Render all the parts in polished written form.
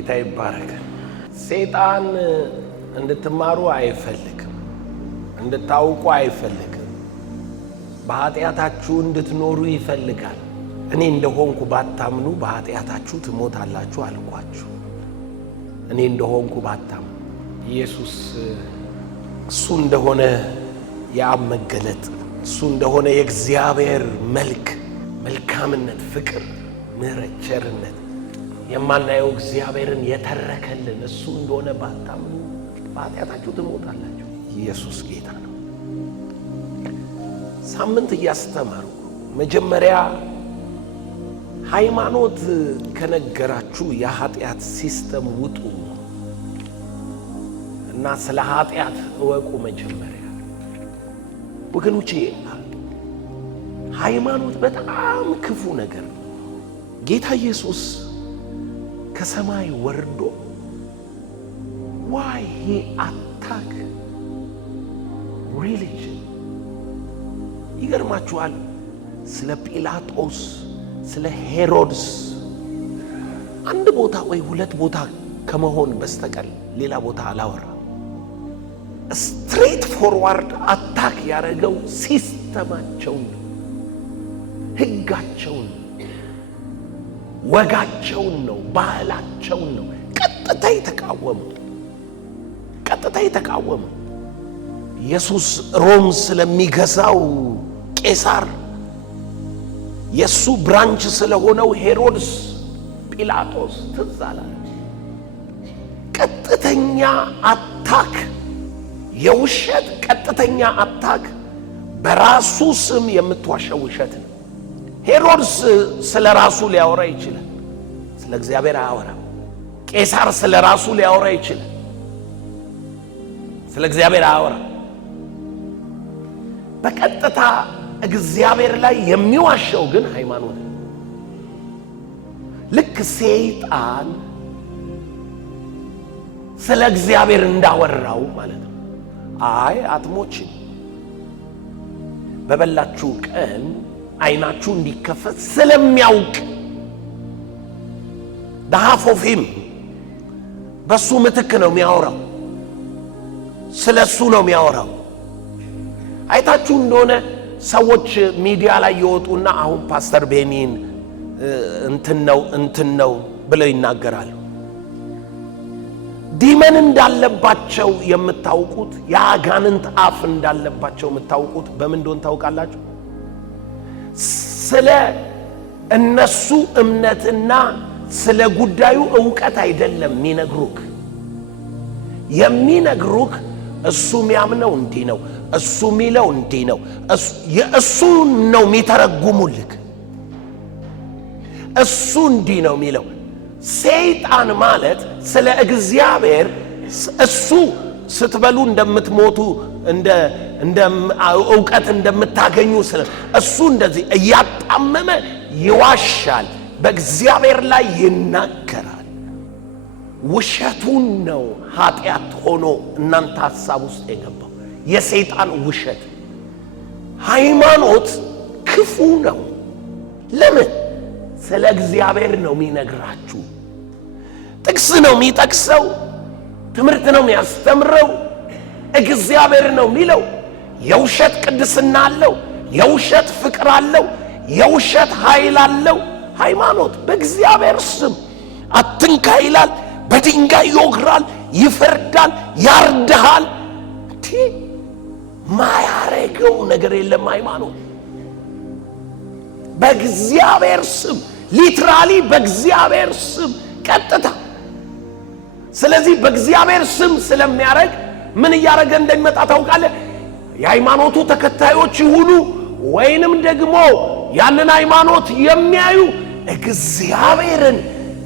ጌታ ይባረክ። ሰይጣን እንድትማሩ አይፈልግም፣ እንድታውቁ አይፈልግም። በኃጢአታችሁ እንድትኖሩ ይፈልጋል። እኔ እንደሆንኩ ባታምኑ በኃጢአታችሁ ትሞታላችሁ አልኳችሁ። እኔ እንደሆንኩ ባታምኑ ኢየሱስ እሱ እንደሆነ የአብ መገለጥ፣ እሱ እንደሆነ የእግዚአብሔር መልክ፣ መልካምነት፣ ፍቅር፣ ምሕረት፣ ቸርነት የማናየው እግዚአብሔርን የተረከልን እሱ እንደሆነ ባታምኑ በኃጢአታችሁ ትሞታላችሁ። ኢየሱስ ጌታ ነው። ሳምንት እያስተማርኩ መጀመሪያ ሃይማኖት ከነገራችሁ የኃጢአት ሲስተም ውጡ እና ስለ ኃጢአት እወቁ። መጀመሪያ ወገኖቼ ሃይማኖት በጣም ክፉ ነገር ነው። ጌታ ኢየሱስ ከሰማይ ወርዶ why he attack religion? ይገርማችኋል። ስለ ጲላጦስ ስለ ሄሮድስ አንድ ቦታ ወይ ሁለት ቦታ ከመሆን በስተቀር ሌላ ቦታ አላወራ። ስትሬት ፎርዋርድ አታክ ያደረገው ሲስተማቸውን፣ ሕጋቸውን፣ ወጋቸውን ነው፣ ባህላቸውን ነው ቀጥታ የተቃወመው። ኢየሱስ ሮም ስለሚገዛው ቄሳር የሱ ብራንች ስለሆነው ሄሮድስ ጲላጦስ ትዝ አላለ። ቀጥተኛ አታክ፣ የውሸት ቀጥተኛ አታክ፣ በራሱ ስም የምትዋሸው ውሸት ነው። ሄሮድስ ስለ ራሱ ሊያወራ ይችላል፣ ስለ እግዚአብሔር አያወራም። ቄሳር ስለ ራሱ ሊያወራ ይችላል፣ ስለ እግዚአብሔር አያወራም። በቀጥታ እግዚአብሔር ላይ የሚዋሸው ግን ሃይማኖት ነው። ልክ ሰይጣን ስለ እግዚአብሔር እንዳወራው ማለት ነው። አይ አትሞችም፣ በበላችሁ ቀን አይናችሁ እንዲከፈት ስለሚያውቅ ዳሃፎፊም በሱ ምትክ ነው የሚያወራው፣ ስለሱ ነው የሚያወራው። አይታችሁ እንደሆነ ሰዎች ሚዲያ ላይ ይወጡና አሁን ፓስተር ቤኒን እንትን ነው ብለው ይናገራሉ። ዲመን እንዳለባቸው የምታውቁት፣ የአጋንንት አፍ እንዳለባቸው የምታውቁት በምን እንደሆነ ታውቃላችሁ? ስለ እነሱ እምነትና ስለ ጉዳዩ ዕውቀት አይደለም የሚነግሩክ እሱ የሚያምነው እንዲህ ነው፣ እሱ የሚለው እንዲህ ነው፣ እሱ ነው የሚተረጉሙልክ። እሱ እንዲህ ነው የሚለው። ሰይጣን ማለት ስለ እግዚአብሔር እሱ ስትበሉ እንደምትሞቱ እንደ ዕውቀት እንደምታገኙ እሱ እንደዚህ እያጣመመ ይዋሻል፣ በእግዚአብሔር ላይ ይናገራል። ውሸቱን ነው ኃጢአት ሆኖ እናንተ ሐሳብ ውስጥ የገባው የሰይጣን ውሸት። ሃይማኖት ክፉ ነው። ለምን? ስለ እግዚአብሔር ነው የሚነግራችሁ። ጥቅስ ነው የሚጠቅሰው፣ ትምህርት ነው የሚያስተምረው፣ እግዚአብሔር ነው የሚለው። የውሸት ቅድስና አለው፣ የውሸት ፍቅር አለው፣ የውሸት ኃይል አለው። ሃይማኖት በእግዚአብሔር ስም አትንካ ይላል፣ በድንጋይ ይወግራል፣ ይፈርዳል፣ ያርድሃል። ማያረገው ነገር የለም ሃይማኖት። በእግዚአብሔር ስም ሊትራሊ በእግዚአብሔር ስም ቀጥታ። ስለዚህ በእግዚአብሔር ስም ስለሚያረግ ምን እያረገ እንደሚመጣ ታውቃለህ? የሃይማኖቱ ተከታዮች ይሁኑ ወይንም ደግሞ ያንን ሃይማኖት የሚያዩ እግዚአብሔርን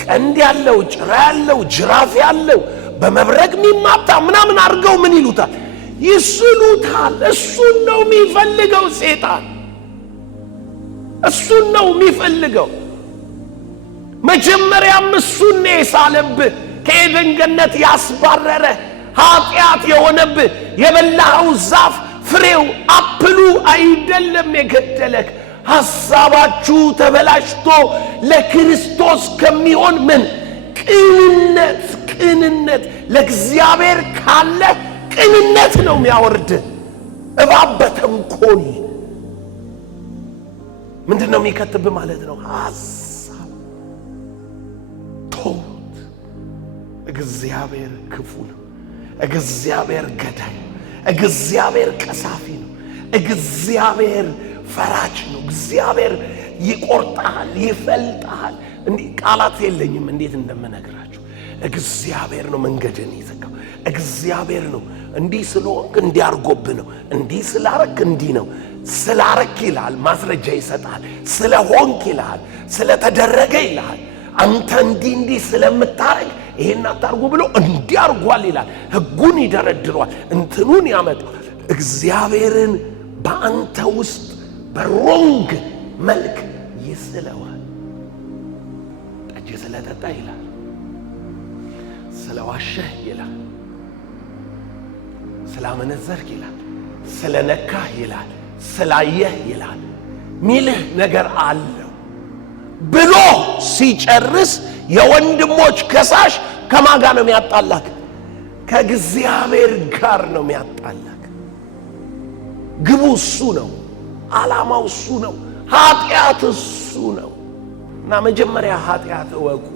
ቀንድ ያለው ጭራ ያለው ጅራፍ ያለው በመብረቅ የሚማታ ምናምን አድርገው ምን ይሉታል? ይስሉታል። እሱን ነው የሚፈልገው ሰይጣን፣ እሱን ነው የሚፈልገው። መጀመሪያም እሱን ነው የሳለብህ፣ ከኤደን ገነት ያስባረረ ኃጢአት የሆነብህ። የበላኸው ዛፍ ፍሬው አፕሉ አይደለም የገደለክ። ሐሳባችሁ ተበላሽቶ ለክርስቶስ ከሚሆን ምን ቅንነት ለእግዚአብሔር ካለ ቅንነት ነው የሚያወርድ። እባብ በተንኮል ምንድነው የሚከትብ ማለት ነው? ሐሳብ ተውት። እግዚአብሔር ክፉ ነው። እግዚአብሔር ገዳይ፣ እግዚአብሔር ቀሳፊ ነው። እግዚአብሔር ፈራጅ ነው። እግዚአብሔር ይቆርጣል፣ ይፈልጣል። እንዲህ ቃላት የለኝም እንዴት እንደምነግራችሁ። እግዚአብሔር ነው መንገድን ይዘጋው። እግዚአብሔር ነው እንዲህ ስለሆንክ እንዲያርጎብ ነው፣ እንዲህ ስላረክ እንዲህ ነው። ስላረክ ይላል ማስረጃ ይሰጣል። ስለሆንክ ይላል፣ ስለተደረገ ይላል። አንተ እንዲህ ስለምታረግ ይሄን አታርጉ ብሎ እንዲያርጓል ይላል። ሕጉን ይደረድሯል፣ እንትኑን ያመጣል። እግዚአብሔርን በአንተ ውስጥ በሮንግ መልክ ይስለዋል። ጠጅ ስለጠጣ ይላል፣ ስለዋሸህ ይላል፣ ስላመነዘርክ ይላል፣ ስለነካህ ይላል፣ ስላየህ ይላል። ሚልህ ነገር አለው ብሎ ሲጨርስ የወንድሞች ከሳሽ ከማን ጋር ነው የሚያጣላክ? ከእግዚአብሔር ጋር ነው የሚያጣላክ። ግቡ እሱ ነው፣ ዓላማው እሱ ነው፣ ኃጢአት እሱ ነው። እና መጀመሪያ ኃጢአት እወቁ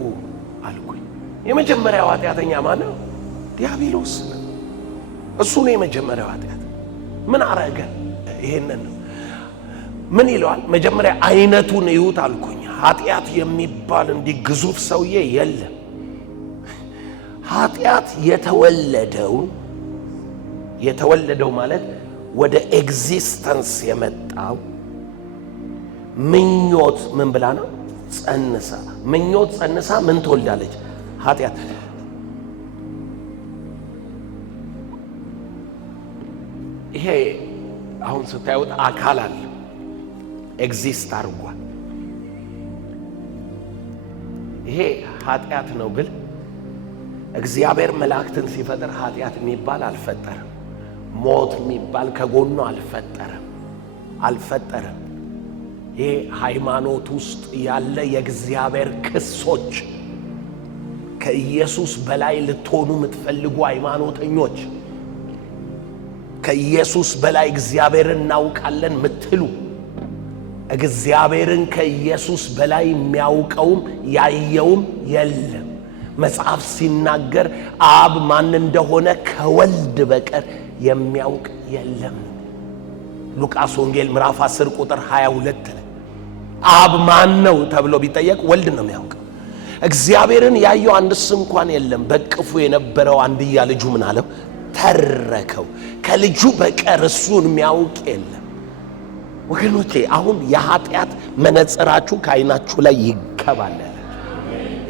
አልኩኝ። የመጀመሪያው ኃጢአተኛ ማን ነው? ዲያብሎስ ነው። እሱ ነው የመጀመሪያው ኃጢአት። ምን አረገ? ይሄንን ነው ምን ይለዋል? መጀመሪያ አይነቱን እዩት አልኩኝ። ኃጢአት የሚባል እንዲህ ግዙፍ ሰውዬ የለም። ኃጢአት የተወለደው ማለት ወደ ኤግዚስተንስ የመጣው ምኞት ምን ብላ ነው? ጸንሳ። ምኞት ጸንሳ ምን ትወልዳለች? ኃጢአት። ይሄ አሁን ስታዩት አካል አለ፣ ኤግዚስት አድርጓል። ይሄ ኃጢአት ነው ብል እግዚአብሔር መላእክትን ሲፈጥር ኃጢአት የሚባል አልፈጠረም። ሞት የሚባል ከጎኑ አልፈጠረም። ይሄ ሃይማኖት ውስጥ ያለ የእግዚአብሔር ክሶች፣ ከኢየሱስ በላይ ልትሆኑ የምትፈልጉ ሃይማኖተኞች፣ ከኢየሱስ በላይ እግዚአብሔርን እናውቃለን ምትሉ፣ እግዚአብሔርን ከኢየሱስ በላይ የሚያውቀውም ያየውም የለም። መጽሐፍ ሲናገር አብ ማን እንደሆነ ከወልድ በቀር የሚያውቅ የለም። ሉቃስ ወንጌል ምዕራፍ 10 ቁጥር 22 ላይ አብ ማን ነው ተብሎ ቢጠየቅ ወልድ ነው የሚያውቀው። እግዚአብሔርን ያየው አንድስ እንኳን የለም። በቅፉ የነበረው አንድያ ልጁ ምን አለው? ተረከው። ከልጁ በቀር እሱን የሚያውቅ የለም። ወገኖቼ አሁን የኃጢአት መነጽራችሁ ከዓይናችሁ ላይ ይከባላል።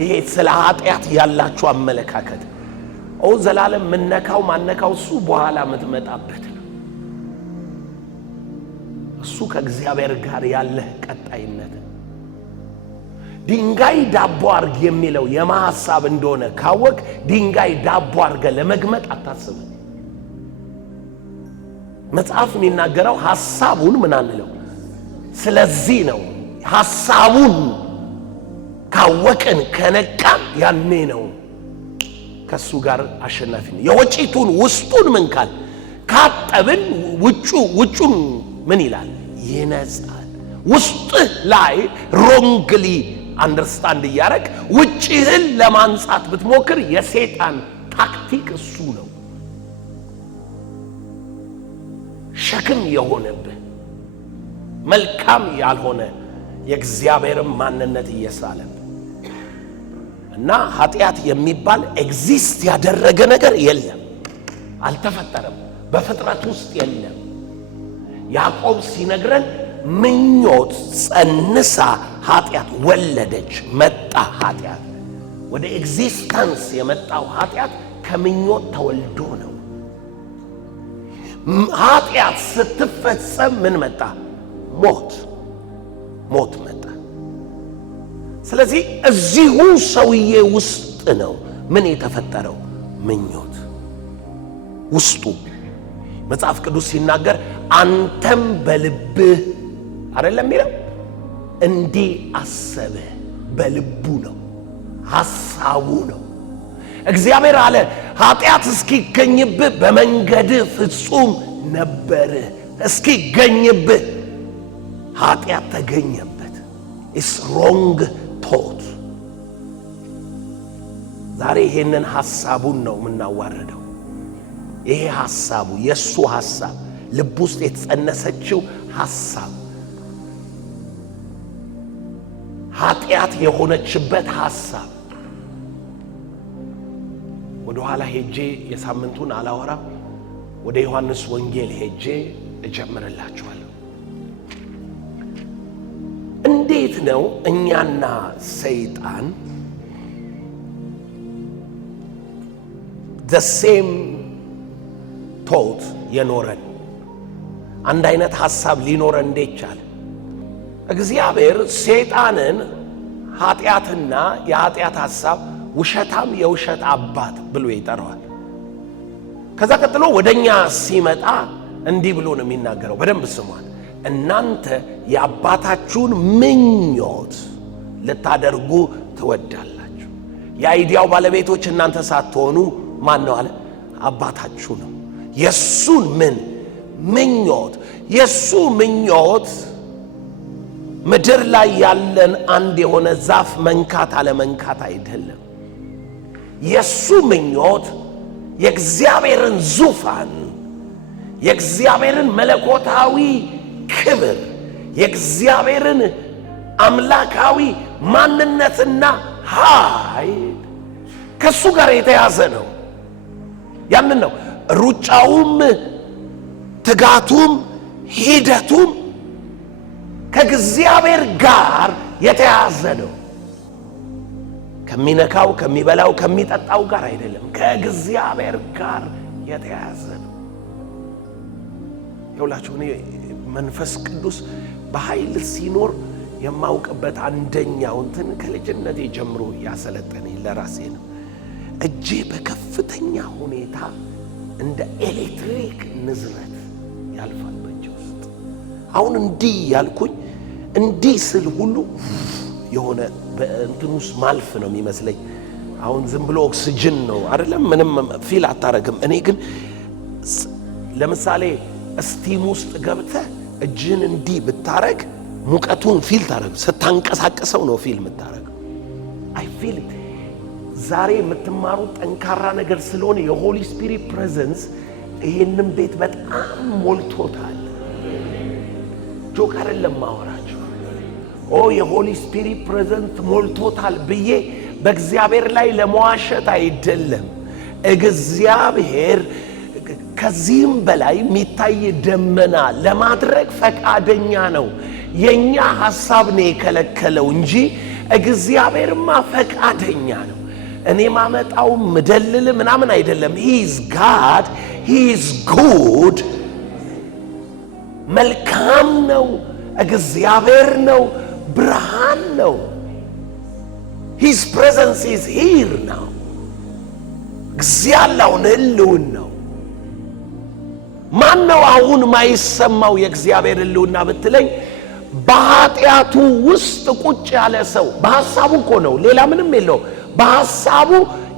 ይሄ ስለ ኃጢአት ያላችሁ አመለካከት ዘላለም ምነካው ማነካው እሱ በኋላ የምትመጣበት ነው። እሱ ከእግዚአብሔር ጋር ያለህ ቀጣይነት። ድንጋይ ዳቦ አርግ የሚለው የማሐሳብ እንደሆነ ካወቅ ድንጋይ ዳቦ አርገ ለመግመጥ አታስብ። መጽሐፍ የሚናገረው ሐሳቡን ምን አንለው። ስለዚህ ነው ሐሳቡን ካወቅን ከነቃን ያኔ ነው ከሱ ጋር አሸናፊ ነው። የወጪቱን ውስጡን ምን ካል ካጠብን ውጩን ምን ይላል? ይነጻል። ውስጥህ ላይ ሮንግሊ አንደርስታንድ እያረግ ውጪህን ለማንጻት ብትሞክር የሰይጣን ታክቲክ እሱ ነው። ሸክም የሆነብህ መልካም ያልሆነ የእግዚአብሔርን ማንነት እየሳለብህ እና ኃጢአት የሚባል ኤግዚስት ያደረገ ነገር የለም፣ አልተፈጠረም፣ በፍጥረት ውስጥ የለም። ያዕቆብ ሲነግረን ምኞት ጸንሳ ኃጢአት ወለደች፣ መጣ ኃጢአት። ወደ ኤግዚስተንስ የመጣው ኃጢአት ከምኞት ተወልዶ ነው። ኃጢአት ስትፈጸም ምን መጣ? ሞት መጣ። ስለዚህ እዚሁ ሰውዬ ውስጥ ነው ምን የተፈጠረው? ምኞት ውስጡ። መጽሐፍ ቅዱስ ሲናገር አንተም በልብህ አይደለም የሚለው፣ እንዲህ አሰበ። በልቡ ነው ሐሳቡ ነው። እግዚአብሔር አለ ኃጢአት እስኪገኝብህ በመንገድህ ፍጹም ነበር። እስኪገኝብህ ኃጢአት ተገኘበት። ኢትስ ሮንግ ቶት። ዛሬ ይሄንን ሐሳቡን ነው የምናዋርደው። ይሄ ሐሳቡ የሱ ሐሳብ ልብ ውስጥ የተጸነሰችው ሐሳብ ኃጢአት የሆነችበት ሐሳብ። ወደ ኋላ ሄጄ የሳምንቱን አላወራም። ወደ ዮሐንስ ወንጌል ሄጄ እጀምርላችኋለሁ። እንዴት ነው እኛና ሰይጣን the same thought የኖረን? አንድ አይነት ሐሳብ ሊኖረን እንዴት ቻለ? እግዚአብሔር ሰይጣንን ኃጢአትና የኃጢአት ሐሳብ ውሸታም የውሸት አባት ብሎ ይጠራዋል። ከዛ ቀጥሎ ወደኛ ሲመጣ እንዲህ ብሎ ነው የሚናገረው። በደንብ ስሟል። እናንተ የአባታችሁን ምኞት ልታደርጉ ትወዳላችሁ። የአይዲያው ባለቤቶች እናንተ ሳትሆኑ ማን ነው አለ? አባታችሁ ነው። የሱን ምኞት የሱ ምኞት ምድር ላይ ያለን አንድ የሆነ ዛፍ መንካት አለ መንካት አይደለም። የሱ ምኞት የእግዚአብሔርን ዙፋን፣ የእግዚአብሔርን መለኮታዊ ክብር፣ የእግዚአብሔርን አምላካዊ ማንነትና ኃይል ከሱ ጋር የተያዘ ነው። ያንን ነው ሩጫውም ትጋቱም ሂደቱም ከእግዚአብሔር ጋር የተያዘ ነው። ከሚነካው ከሚበላው ከሚጠጣው ጋር አይደለም፣ ከእግዚአብሔር ጋር የተያዘ ነው። ይኸውላችሁ እኔ መንፈስ ቅዱስ በኃይል ሲኖር የማውቅበት አንደኛው እንትን ከልጅነቴ ጀምሮ ያሰለጠነኝ ለራሴ ነው። እጄ በከፍተኛ ሁኔታ እንደ ኤሌክትሪክ ንዝረት ያልፋል በእጄ ውስጥ። አሁን እንዲህ ያልኩኝ እንዲህ ስል ሁሉ የሆነ በእንትን ውስጥ ማልፍ ነው የሚመስለኝ። አሁን ዝም ብሎ ኦክሲጅን ነው አይደለም፣ ምንም ፊል አታረግም። እኔ ግን ለምሳሌ ስቲም ውስጥ ገብተህ እጅን እንዲህ ብታረግ ሙቀቱን ፊል ታረግ፣ ስታንቀሳቀሰው ነው ፊል የምታረገው። አይ ፊል ዛሬ የምትማሩት ጠንካራ ነገር ስለሆነ የሆሊ ስፒሪት ፕሬዘንስ ይሄንን ቤት በጣም ሞልቶታል። ጆክ አይደለም ማወራችሁ። የሆሊ ስፒሪት ፕሬዘንስ ሞልቶታል ብዬ በእግዚአብሔር ላይ ለመዋሸት አይደለም። እግዚአብሔር ከዚህም በላይ የሚታይ ደመና ለማድረግ ፈቃደኛ ነው። የኛ ሐሳብ ነው የከለከለው እንጂ እግዚአብሔርማ ፈቃደኛ ነው። እኔ ማመጣው ምደልል ምናምን አይደለም። he is God, he is good። መልካም ነው፣ እግዚአብሔር ነው፣ ብርሃን ነው። his presence is here now። እግዚአብሔርን ህልውና ነው። ማን ነው አሁን ማይሰማው የእግዚአብሔር ህልውና ብትለኝ፣ በኃጢአቱ ውስጥ ቁጭ ያለ ሰው። በሐሳቡ እኮ ነው፣ ሌላ ምንም የለው። በሐሳቡ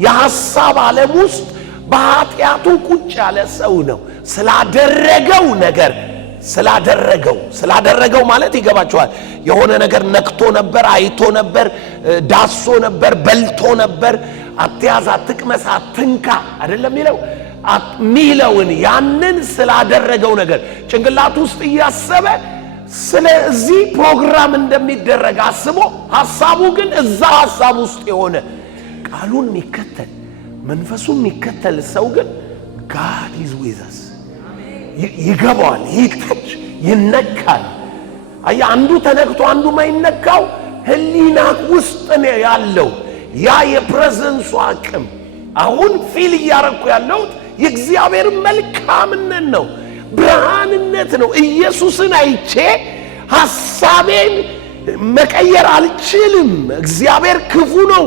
የሐሳብ ዓለም ውስጥ በኃጢአቱ ቁጭ ያለ ሰው ነው። ስላደረገው ነገር ስላደረገው ማለት ይገባቸዋል። የሆነ ነገር ነክቶ ነበር፣ አይቶ ነበር፣ ዳሶ ነበር፣ በልቶ ነበር። አትያዝ፣ አትቅመስ፣ አትንካ አይደለም ሚለውን ያንን ስላደረገው ነገር ጭንቅላቱ ውስጥ እያሰበ ስለዚህ ፕሮግራም እንደሚደረግ አስቦ ሐሳቡ ግን እዛ ሐሳብ ውስጥ የሆነ ቃሉን የሚከተል መንፈሱን የሚከተል ሰው ግን God is with us። ይገባዋል፣ ይታች ይነካል። አንዱ ተነክቶ አንዱ ማይነካው ህሊና ውስጥ ነው ያለው ያ የፕሬዘንሱ አቅም። አሁን ፊል እያረኩ ያለው የእግዚአብሔር መልካምነት ነው፣ ብርሃንነት ነው። ኢየሱስን አይቼ ሐሳቤን መቀየር አልችልም። እግዚአብሔር ክፉ ነው፣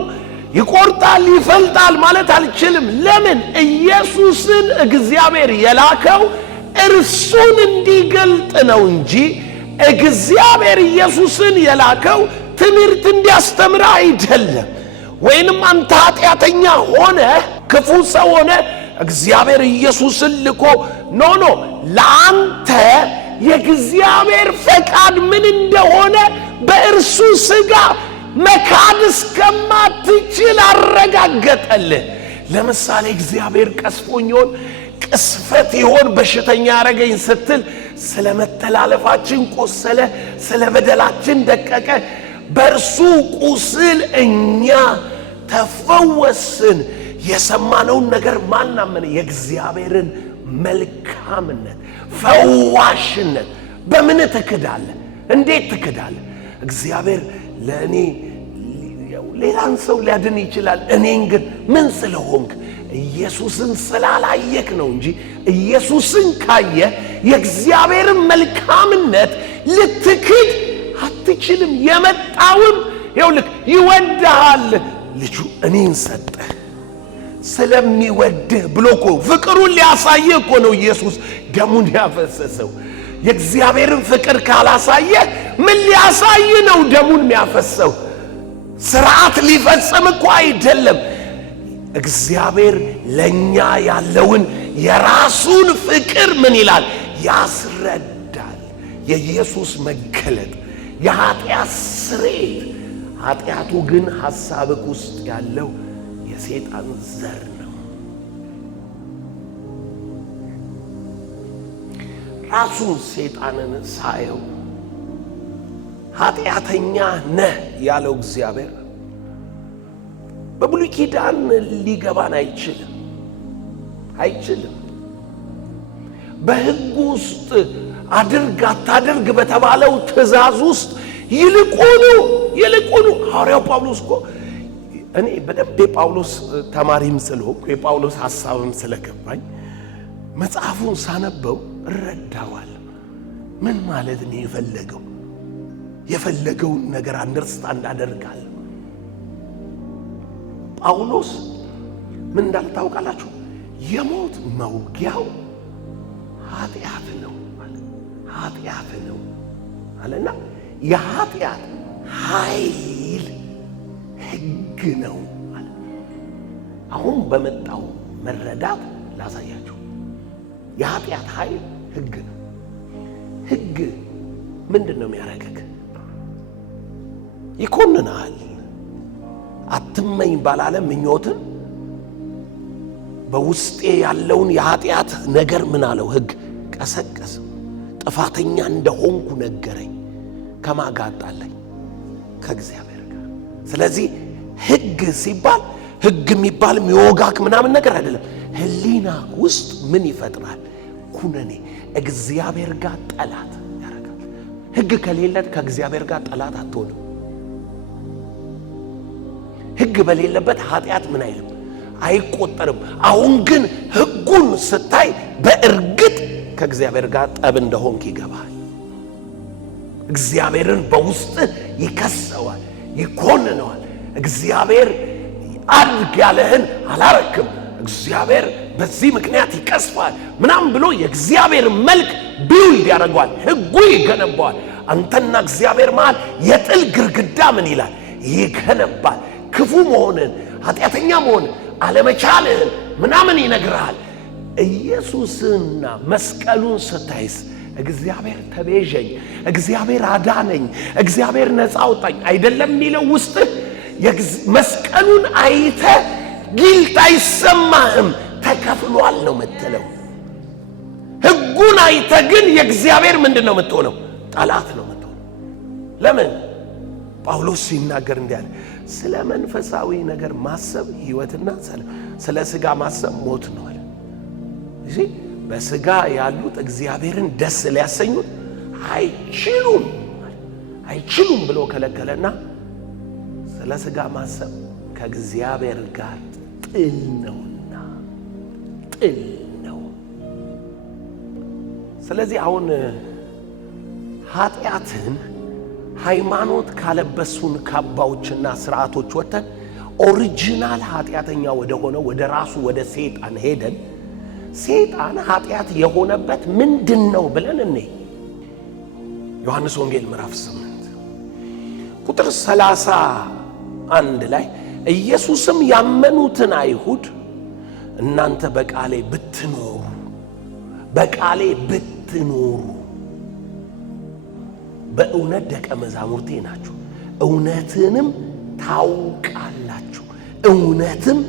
ይቆርጣል፣ ይፈልጣል ማለት አልችልም። ለምን? ኢየሱስን እግዚአብሔር የላከው እርሱን እንዲገልጥ ነው እንጂ እግዚአብሔር ኢየሱስን የላከው ትምህርት እንዲያስተምር አይደለም። ወይንም አንተ ኃጢአተኛ ሆነ ክፉ ሰው ሆነ እግዚአብሔር ኢየሱስን ልኮ ኖ ለአንተ የእግዚአብሔር ፈቃድ ምን እንደሆነ በእርሱ ሥጋ መካድ እስከማትችል አረጋገጠልህ። ለምሳሌ እግዚአብሔር ቀስፎኝ ይሆን ቅስፈት ይሆን በሽተኛ ያረገኝ ስትል ስለ መተላለፋችን ቆሰለ፣ ስለ በደላችን ደቀቀ፣ በእርሱ ቁስል እኛ ተፈወስን። የሰማነውን ነገር ማናመን የእግዚአብሔርን መልካምነት ፈዋሽነት በምን ትክዳለህ? እንዴት ትክዳለህ? እግዚአብሔር ለእኔ ሌላን ሰው ሊያድን ይችላል። እኔን ግን ምን ስለሆንክ ኢየሱስን ስላላየክ ነው እንጂ ኢየሱስን ካየ የእግዚአብሔርን መልካምነት ልትክድ አትችልም። የመጣውም ይኸውልህ ይወድሃል። ልጁ እኔን ሰጠህ ስለሚወድህ ብሎ እኮ ፍቅሩን ሊያሳየህ እኮ ነው ኢየሱስ ደሙን ያፈሰሰው። የእግዚአብሔርን ፍቅር ካላሳየ ምን ሊያሳይ ነው ደሙን የሚያፈሰው? ስርዓት ሊፈጽም እኮ አይደለም። እግዚአብሔር ለኛ ያለውን የራሱን ፍቅር ምን ይላል? ያስረዳል። የኢየሱስ መገለጥ የኃጢአት ስርየት። ኃጢአቱ ግን ሐሳብክ ውስጥ ያለው የሰይጣን ዘር ነው። ራሱን ሰይጣንን ሳየው ኃጢአተኛ ነህ ያለው እግዚአብሔር በብሉይ ኪዳን ሊገባን አይችልም። በሕግ ውስጥ አድርግ አታድርግ በተባለው ትእዛዝ ውስጥ ይልቁኑ ሐዋርያው ጳውሎስ እኮ እኔ በደንብ የጳውሎስ ተማሪም ስለሆንኩ የጳውሎስ ሐሳብም ስለገባኝ መጽሐፉን ሳነበው እረዳዋለሁ። ምን ማለት ነው የፈለገውን ነገር አንደርስታንድ አደርጋለሁ። ጳውሎስ ምን እንዳልታውቃላችሁ የሞት መውጊያው ኃጢአት ነው አለና የኃጢአት ኃይል ሕግ ነው አለ። አሁን በመጣው መረዳት ላሳያችሁ። የኃጢአት ኃይል ሕግ ነው። ሕግ ምንድን ነው የሚያረገክ? ይኮንናል። አትመኝ ባላለ ምኞትን በውስጤ ያለውን የኃጢአት ነገር ምን አለው? ሕግ ቀሰቀሰ። ጥፋተኛ እንደሆንኩ ነገረኝ። ከማጋጣለኝ ከእግዚአብሔር ጋር። ስለዚህ ሕግ ሲባል ሕግ የሚባል የሚወጋክ ምናምን ነገር አይደለም። ህሊና ውስጥ ምን ይፈጥራል? ኩነኔ፣ እግዚአብሔር ጋር ጠላት ያደርጋል። ሕግ ከሌለት ከእግዚአብሔር ጋር ጠላት አትሆንም። ሕግ በሌለበት ኃጢአት ምን አይልም አይቆጠርም። አሁን ግን ሕጉን ስታይ በእርግጥ ከእግዚአብሔር ጋር ጠብ እንደሆንክ ይገባል። እግዚአብሔርን በውስጥ ይከሰዋል፣ ይኮንነዋል። እግዚአብሔር አድርግ ያለህን አላረክም፣ እግዚአብሔር በዚህ ምክንያት ይቀስፋል ምናምን ብሎ የእግዚአብሔር መልክ ቢውልድ ያደርገዋል። ሕጉ ይገነባዋል። አንተና እግዚአብሔር መሃል የጥል ግርግዳ ምን ይላል? ይገነባል። ክፉ መሆንን፣ ኃጢአተኛ መሆንን፣ አለመቻልህን ምናምን ይነግርሃል። ኢየሱስና መስቀሉን ስታይስ እግዚአብሔር ተቤዠኝ፣ እግዚአብሔር አዳነኝ፣ እግዚአብሔር ነፃ አውጣኝ አይደለም የሚለው ውስጥ መስቀሉን አይተ ጊልት አይሰማህም፣ ተከፍሏል ነው የምትለው። ሕጉን አይተ ግን የእግዚአብሔር ምንድን ነው የምትሆነው? ጠላት ነው የምትሆነው። ለምን? ጳውሎስ ሲናገር እንዲህ አለ፣ ስለ መንፈሳዊ ነገር ማሰብ ሕይወትና ስለ ሥጋ ማሰብ ሞት ነው አለ። እዚህ በሥጋ ያሉት እግዚአብሔርን ደስ ሊያሰኙት አይችሉም ብሎ ከለከለና ስለ ሥጋ ማሰብ ከእግዚአብሔር ጋር ጥል ነውና ጥል ነው። ስለዚህ አሁን ኃጢአትን ሃይማኖት ካለበሱን ካባዎችና ስርዓቶች ወጥተን ኦሪጂናል ኃጢአተኛ ወደ ሆነው ወደ ራሱ ወደ ሰይጣን ሄደን ሰይጣን ኃጢአት የሆነበት ምንድነው ብለን እኔ ዮሐንስ ወንጌል ምዕራፍ 8 ቁጥር 31 ላይ ኢየሱስም ያመኑትን አይሁድ እናንተ በቃሌ ብትኖሩ በእውነት ደቀ መዛሙርቴ ናችሁ፣ እውነትንም ታውቃላችሁ፣ እውነትም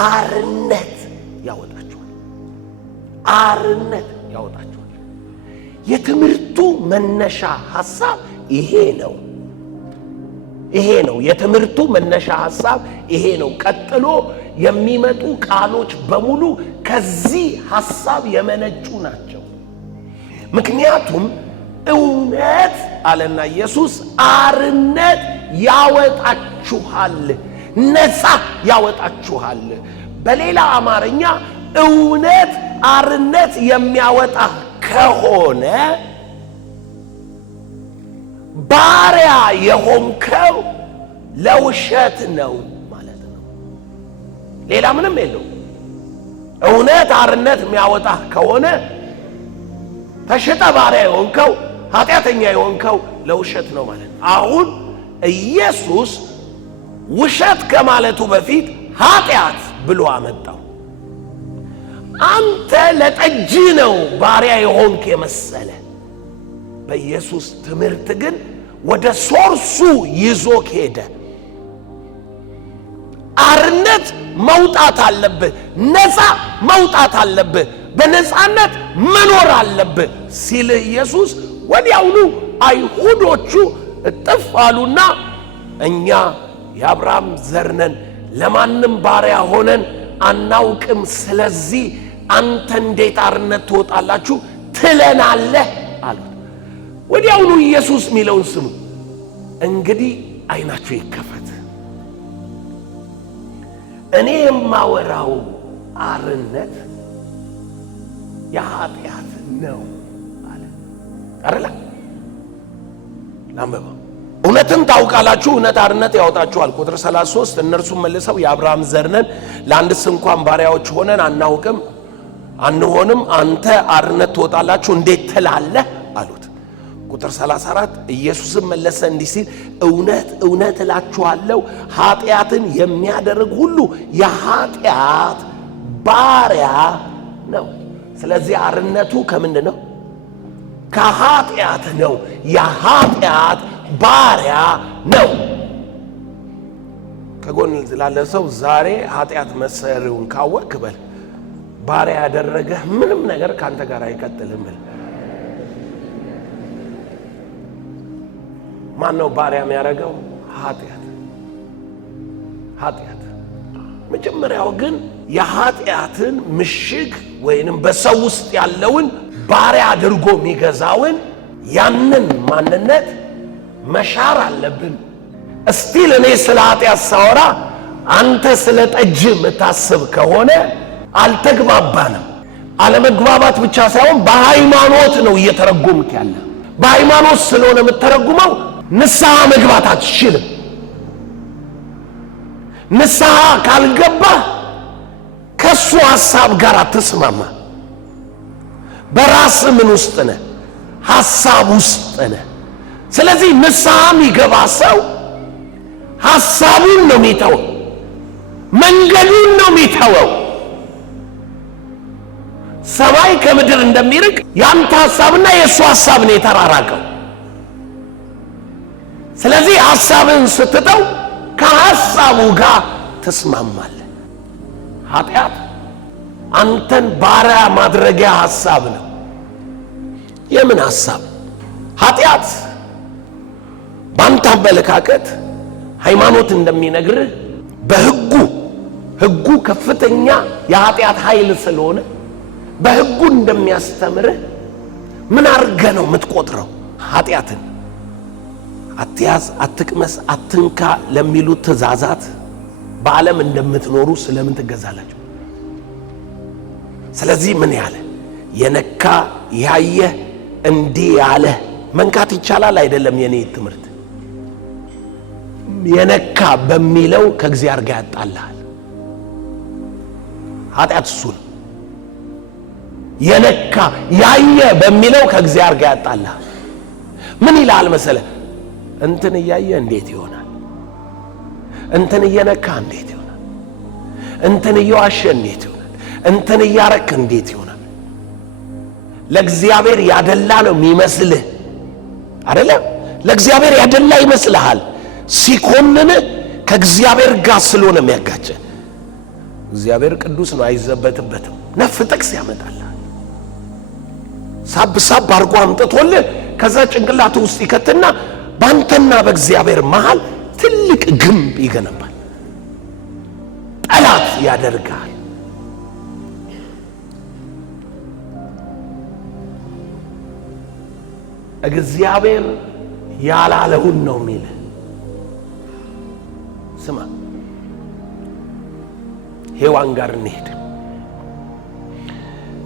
አርነት ያወጣችኋል። የትምህርቱ መነሻ ሐሳብ ይሄ ነው። የትምህርቱ መነሻ ሐሳብ ይሄ ነው። ቀጥሎ የሚመጡ ቃሎች በሙሉ ከዚህ ሐሳብ የመነጩ ናቸው። ምክንያቱም እውነት አለና ኢየሱስ አርነት ያወጣችኋል፣ ነፃ ያወጣችኋል። በሌላ አማርኛ እውነት አርነት የሚያወጣ ከሆነ ባሪያ የሆንከው ለውሸት ነው ማለት ነው። ሌላ ምንም የለው። እውነት አርነት የሚያወጣ ከሆነ ተሽጠ ባሪያ የሆንከው ኃጢአተኛ የሆንከው ለውሸት ነው ማለት ነው። አሁን ኢየሱስ ውሸት ከማለቱ በፊት ኃጢአት ብሎ አመጣው። አንተ ለጠጅ ነው ባሪያ የሆንክ የመሰለ፣ በኢየሱስ ትምህርት ግን ወደ ሶርሱ ይዞ ሄደ። አርነት መውጣት አለብህ፣ ነፃ መውጣት አለብህ፣ በነፃነት መኖር አለብህ ሲል ኢየሱስ ወዲያውኑ አይሁዶቹ እጥፍ አሉና እኛ የአብርሃም ዘር ነን፣ ለማንም ባሪያ ሆነን አናውቅም፣ ስለዚህ አንተ እንዴት አርነት ትወጣላችሁ ትለናለህ አሉት። ወዲያውኑ ኢየሱስ ሚለውን ስሙ። እንግዲህ አይናችሁ ይከፈት፣ እኔ የማወራው አርነት የኃጢአት ነው አለ። አረላ ላምበባ እውነትን ታውቃላችሁ፣ እውነት አርነት ያወጣችኋል። ቁጥር 33 እነርሱም መልሰው የአብርሃም ዘር ነን፣ ለአንድስ እንኳን ባሪያዎች ሆነን አናውቅም አንሆንም፣ አንተ አርነት ትወጣላችሁ እንዴት ትላለህ አሉት። ቁጥር 34 ኢየሱስም መለሰ እንዲህ ሲል እውነት እውነት እላችኋለሁ ኃጢአትን የሚያደርግ ሁሉ የኃጢአት ባሪያ ነው። ስለዚህ አርነቱ ከምንድን ነው? ከኃጢአት ነው። የኃጢአት ባሪያ ነው። ከጎን ላለ ሰው ዛሬ ኃጢአት መሰሪውን ካወቅክ በል ባሪያ ያደረገህ ምንም ነገር ካንተ ጋር አይቀጥልም በል። ማን ነው ባሪያ የሚያደርገው? ኃጢአት። መጀመሪያው ግን የኃጢአትን ምሽግ ወይንም በሰው ውስጥ ያለውን ባሪያ አድርጎ የሚገዛውን ያንን ማንነት መሻር አለብን። እስቲል እኔ ስለ ኃጢአት ሳወራ አንተ ስለ ጠጅ የምታስብ ከሆነ አልተግባባንም። አለመግባባት ብቻ ሳይሆን በሃይማኖት ነው እየተረጎምክ ያለ። በሃይማኖት ስለሆነ የምትተረጉመው ንስሐ መግባት አትችልም። ንስሐ ካልገባ ከሱ ሐሳብ ጋር አትስማማ። በራስ ምን ውስጥ ነህ? ሐሳብ ውስጥ ነህ። ስለዚህ ንስሐ የሚገባ ሰው ሐሳቡን ነው የሚተወው፣ መንገዱን ነው የሚተወው። ሰማይ ከምድር እንደሚርቅ ያንተ ሐሳብና የእሱ ሐሳብ ነው የተራራቀው። ስለዚህ ሐሳብን ስትተው ከሐሳቡ ጋር ትስማማለህ። ኃጢአት አንተን ባሪያ ማድረጊያ ሐሳብ ነው። የምን ሐሳብ? ኃጢአት በአንተ አመለካከት ሃይማኖት እንደሚነግርህ በሕጉ ከፍተኛ የኃጢአት ኃይል ስለሆነ በሕጉ እንደሚያስተምርህ ምን አድርገህ ነው የምትቆጥረው? ኃጢአትን አትያዝ፣ አትቅመስ፣ አትንካ ለሚሉት ትእዛዛት በዓለም እንደምትኖሩ ስለምን ትገዛላችሁ? ስለዚህ ምን ያለ የነካ ያየ እንዲህ ያለ መንካት ይቻላል አይደለም? የኔ ትምህርት የነካ በሚለው ከእግዚአብሔር ጋር ያጣላል። ኃጢአት እሱ ነው። የነካ ያየ በሚለው ከእግዚአብሔር ጋር ያጣላል። ምን ይላል መሰለ? እንትን እያየ እንዴት ይሆናል? እንትን እየነካ እንዴት ይሆናል? እንትን እየዋሸ እንዴት ይሆናል? እንትን እያረክ እንዴት ይሆናል? ለእግዚአብሔር ያደላ ነው የሚመስልህ አይደለም? ለእግዚአብሔር ያደላ ይመስልሃል። ሲኮንን ከእግዚአብሔር ጋር ስለሆነ የሚያጋጨ። እግዚአብሔር ቅዱስ ነው፣ አይዘበትበትም። ነፍ ጥቅስ ያመጣልሃል። ሳብ ሳብ አድርጎ አምጥቶልህ ከዛ ጭንቅላት ውስጥ ይከትና ባንተና በእግዚአብሔር መሃል ትልቅ ግንብ ይገነባል። ጠላት ያደርጋል። እግዚአብሔር ያላለውን ነው የሚል። ስማ፣ ሔዋን ጋር እንሄድ።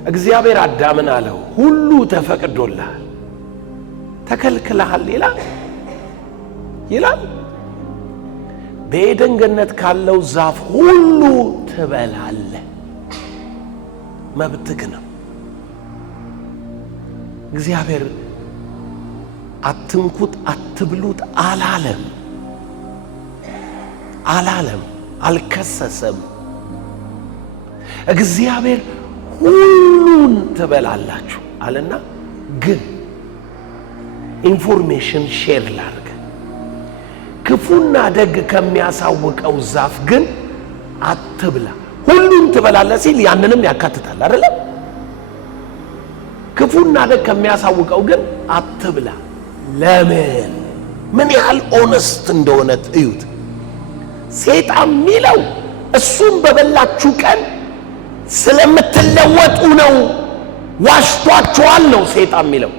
እግዚአብሔር አዳምን አለው ሁሉ ተፈቅዶልሃል፣ ተከልክለሃል ይላል። በኤደን ገነት ካለው ዛፍ ሁሉ ትበላለህ፣ መብትህ ነው። እግዚአብሔር አትንኩት አትብሉት አላለም፣ አልከሰሰም። እግዚአብሔር ሁሉን ትበላላችሁ አለና ግን ኢንፎርሜሽን ሼር ላድርግ፣ ክፉና ደግ ከሚያሳውቀው ዛፍ ግን አትብላ። ሁሉን ትበላለህ ሲል ያንንም ያካትታል አይደለም? ክፉና ደግ ከሚያሳውቀው ግን አትብላ። ለምን? ምን ያህል ኦነስት እንደሆነ እዩት። ሰይጣን የሚለው እሱም በበላችሁ ቀን ስለምትለወጡ ነው፣ ዋሽቷችኋል ነው ሰይጣን የሚለው።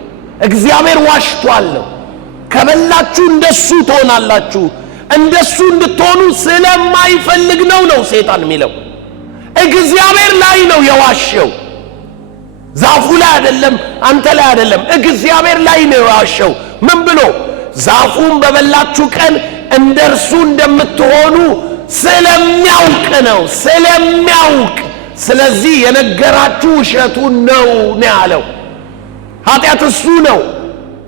እግዚአብሔር ዋሽቷል ነው። ከበላችሁ እንደሱ ትሆናላችሁ፣ እንደሱ እንድትሆኑ ስለማይፈልግ ነው ሰይጣን የሚለው። እግዚአብሔር ላይ ነው የዋሸው፣ ዛፉ ላይ አይደለም፣ አንተ ላይ አይደለም፣ እግዚአብሔር ላይ ነው የዋሸው። ምን ብሎ? ዛፉን በበላችሁ ቀን እንደርሱ እንደምትሆኑ ስለሚያውቅ ነው፣ ስለሚያውቅ። ስለዚህ የነገራችሁ ውሸቱን ነው ያለው። ኃጢአት እሱ ነው።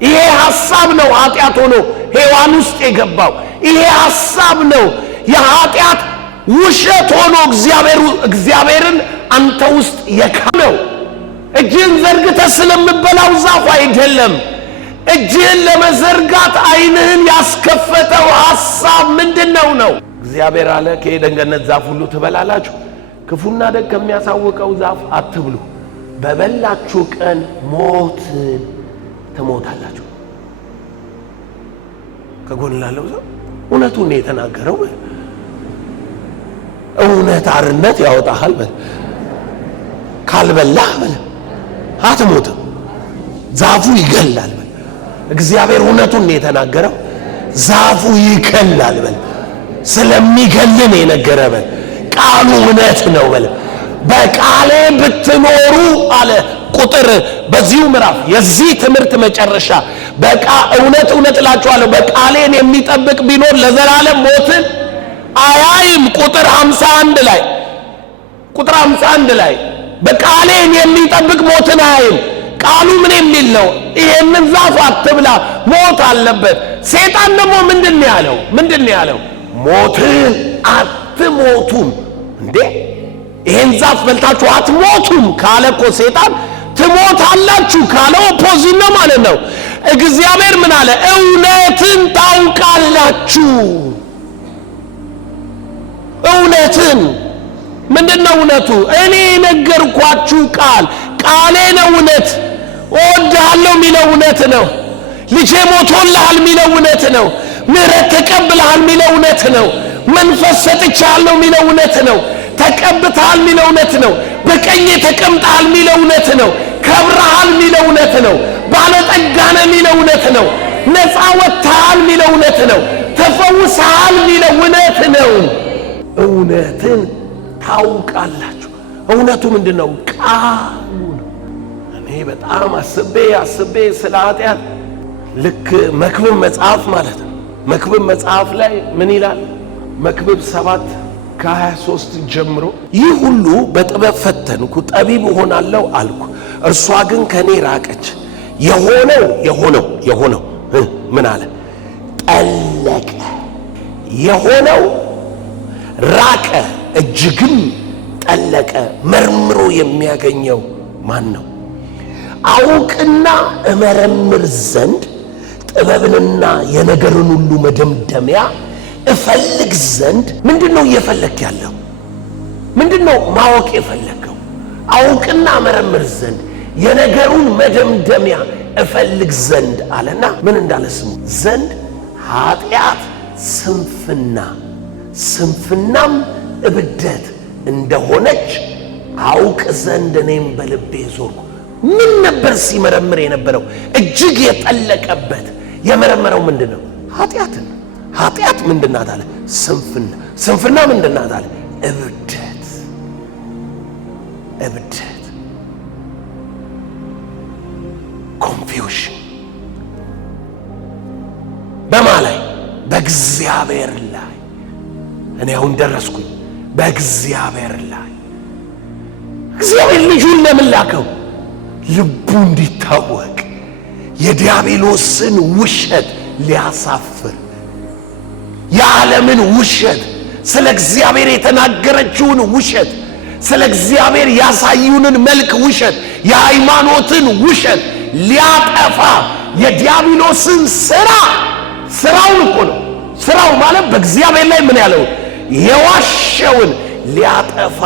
ይሄ ሐሳብ ነው ኃጢአት ሆኖ ሔዋን ውስጥ የገባው። ይሄ ሐሳብ ነው የኃጢአት ውሸት ሆኖ እግዚአብሔርን አንተ ውስጥ የካደው። እጅህን ዘርግተህ ስለምበላው ዛፍ አይደለም። እጅህን ለመዘርጋት ዓይንህን ያስከፈተው ሐሳብ ምንድነው ነው? እግዚአብሔር አለ ከኤደን ገነት ዛፍ ሁሉ ትበላላችሁ፣ ክፉና ደግ ከሚያሳውቀው ዛፍ አትብሉ፣ በበላችሁ ቀን ሞትን ትሞታላችሁ። ከጎን ላለው ሰው እውነቱን ነው የተናገረው። እውነት አርነት ያወጣሃል። ካልበላህ አትሞትም፣ ዛፉ ይገላል። እግዚአብሔር እውነቱን ነው የተናገረው። ዛፉ ይገላል። ስለሚገልን የነገረ ቃሉ እውነት ነው። በቃሌ ብትኖሩ አለ። ቁጥር በዚሁ ምዕራፍ የዚህ ትምህርት መጨረሻ እውነት እላችኋለሁ በቃሌን የሚጠብቅ ቢኖር ለዘላለም ሞትን አያይም። ቁጥር 51 ላይ በቃሌን የሚጠብቅ ሞትን አያይም። ቃሉ ምን የሚል ነው? ይሄንን ዛፍ አትብላ፣ ሞት አለበት። ሰይጣን ደግሞ ምንድን ያለው? ሞትን አትሞቱም። እንዴ ይሄን ዛፍ በልታችሁ አትሞቱም ካለ እኮ ሰይጣን ትሞታላችሁ ካለው ኦፖዚት ነው ማለት ነው። እግዚአብሔር ምን አለ? እውነትን ታውቃላችሁ። እውነትን ምንድነው እውነቱ? እኔ የነገርኳችሁ ቃሌ ነው እውነት። እወድሃለሁ የሚለው እውነት ነው። ልጄ ሞቶልሃል የሚለው እውነት ነው። ምሕረት ተቀብለሃል የሚለው እውነት ነው። መንፈስ ሰጥቻለሁ የሚለው እውነት ነው። ተቀብተሃል የሚለው እውነት ነው። በቀኜ ተቀምጠሃል የሚለው እውነት ነው። ከብረሃል የሚለው እውነት ነው። ባለጠጋ ነህ የሚለው እውነት ነው። ነፃ ወጥተሃል የሚለው እውነት ነው። ተፈውሰሃል የሚለው እውነት ነው። እውነትን ታውቃላችሁ። እውነቱ ምንድነው? ቃሉ ነው። እኔ በጣም አስቤ ስለ ኃጢአት ልክ መክብብ መጽሐፍ ማለት ነው። መክብብ መጽሐፍ ላይ ምን ይላል? መክብብ 7:23 ጀምሮ ይህ ሁሉ በጥበብ ፈተንኩ፣ ጠቢብ እሆናለሁ አልኩ፣ እርሷ ግን ከኔ ራቀች። የሆነው ምን አለ? ጠለቀ። የሆነው ራቀ እጅግም ጠለቀ መርምሮ የሚያገኘው ማን ነው? አውቅና እመረምር ዘንድ ጥበብንና የነገርን ሁሉ መደምደሚያ እፈልግ ዘንድ። ምንድነው እየፈለክ ያለው? ምንድነው ማወቅ የፈለከው? አውቅና እመረምር ዘንድ የነገሩን መደምደሚያ እፈልግ ዘንድ አለና ምን እንዳለ ስሙ። ዘንድ ኃጢአት ስንፍና፣ ስንፍናም እብደት እንደሆነች አውቅ ዘንድ እኔም በልቤ ዞርኩ። ምን ነበር ሲመረምር የነበረው? እጅግ የጠለቀበት የመረመረው ምንድነው? ኃጢአትን። ኃጢአት ምንድናት አለ? ስንፍና። ስንፍና ምንድናት አለ? እብደት። እብደት፣ ኮንፊውዥን። በማ ላይ? በእግዚአብሔር ላይ። እኔ አሁን ደረስኩኝ። በእግዚአብሔር ላይ። እግዚአብሔር ልጁን ለምን ላከው? ልቡ እንዲታወቅ፣ የዲያብሎስን ውሸት ሊያሳፍር፣ የዓለምን ውሸት፣ ስለ እግዚአብሔር የተናገረችውን ውሸት፣ ስለ እግዚአብሔር ያሳዩንን መልክ ውሸት፣ የሃይማኖትን ውሸት ሊያጠፋ የዲያብሎስን ስራውን እኮ ነው። ስራው ማለት በእግዚአብሔር ላይ ምን ያለው የዋሸውን ሊያጠፋ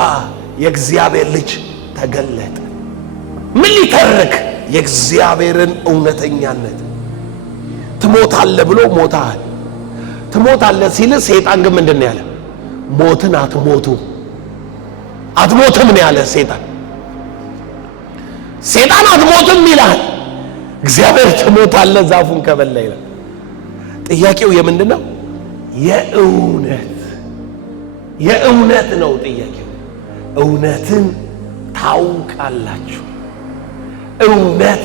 የእግዚአብሔር ልጅ ተገለጠ። ምን ሊተርክ? የእግዚአብሔርን እውነተኛነት። ትሞታለህ ብሎ ሞታል። ትሞታለህ ሲል ሰይጣን ግን ምንድነው ያለ? ሞትን አትሞቱም ነው ያለ ሰይጣን። ሰይጣን አትሞትም ይላል፣ እግዚአብሔር ትሞታለህ ዛፉን ከበላ ይላል። ጥያቄው የምንድነው? የእውነት ነው ጥያቄው። እውነትን ታውቃላችሁ። እውነት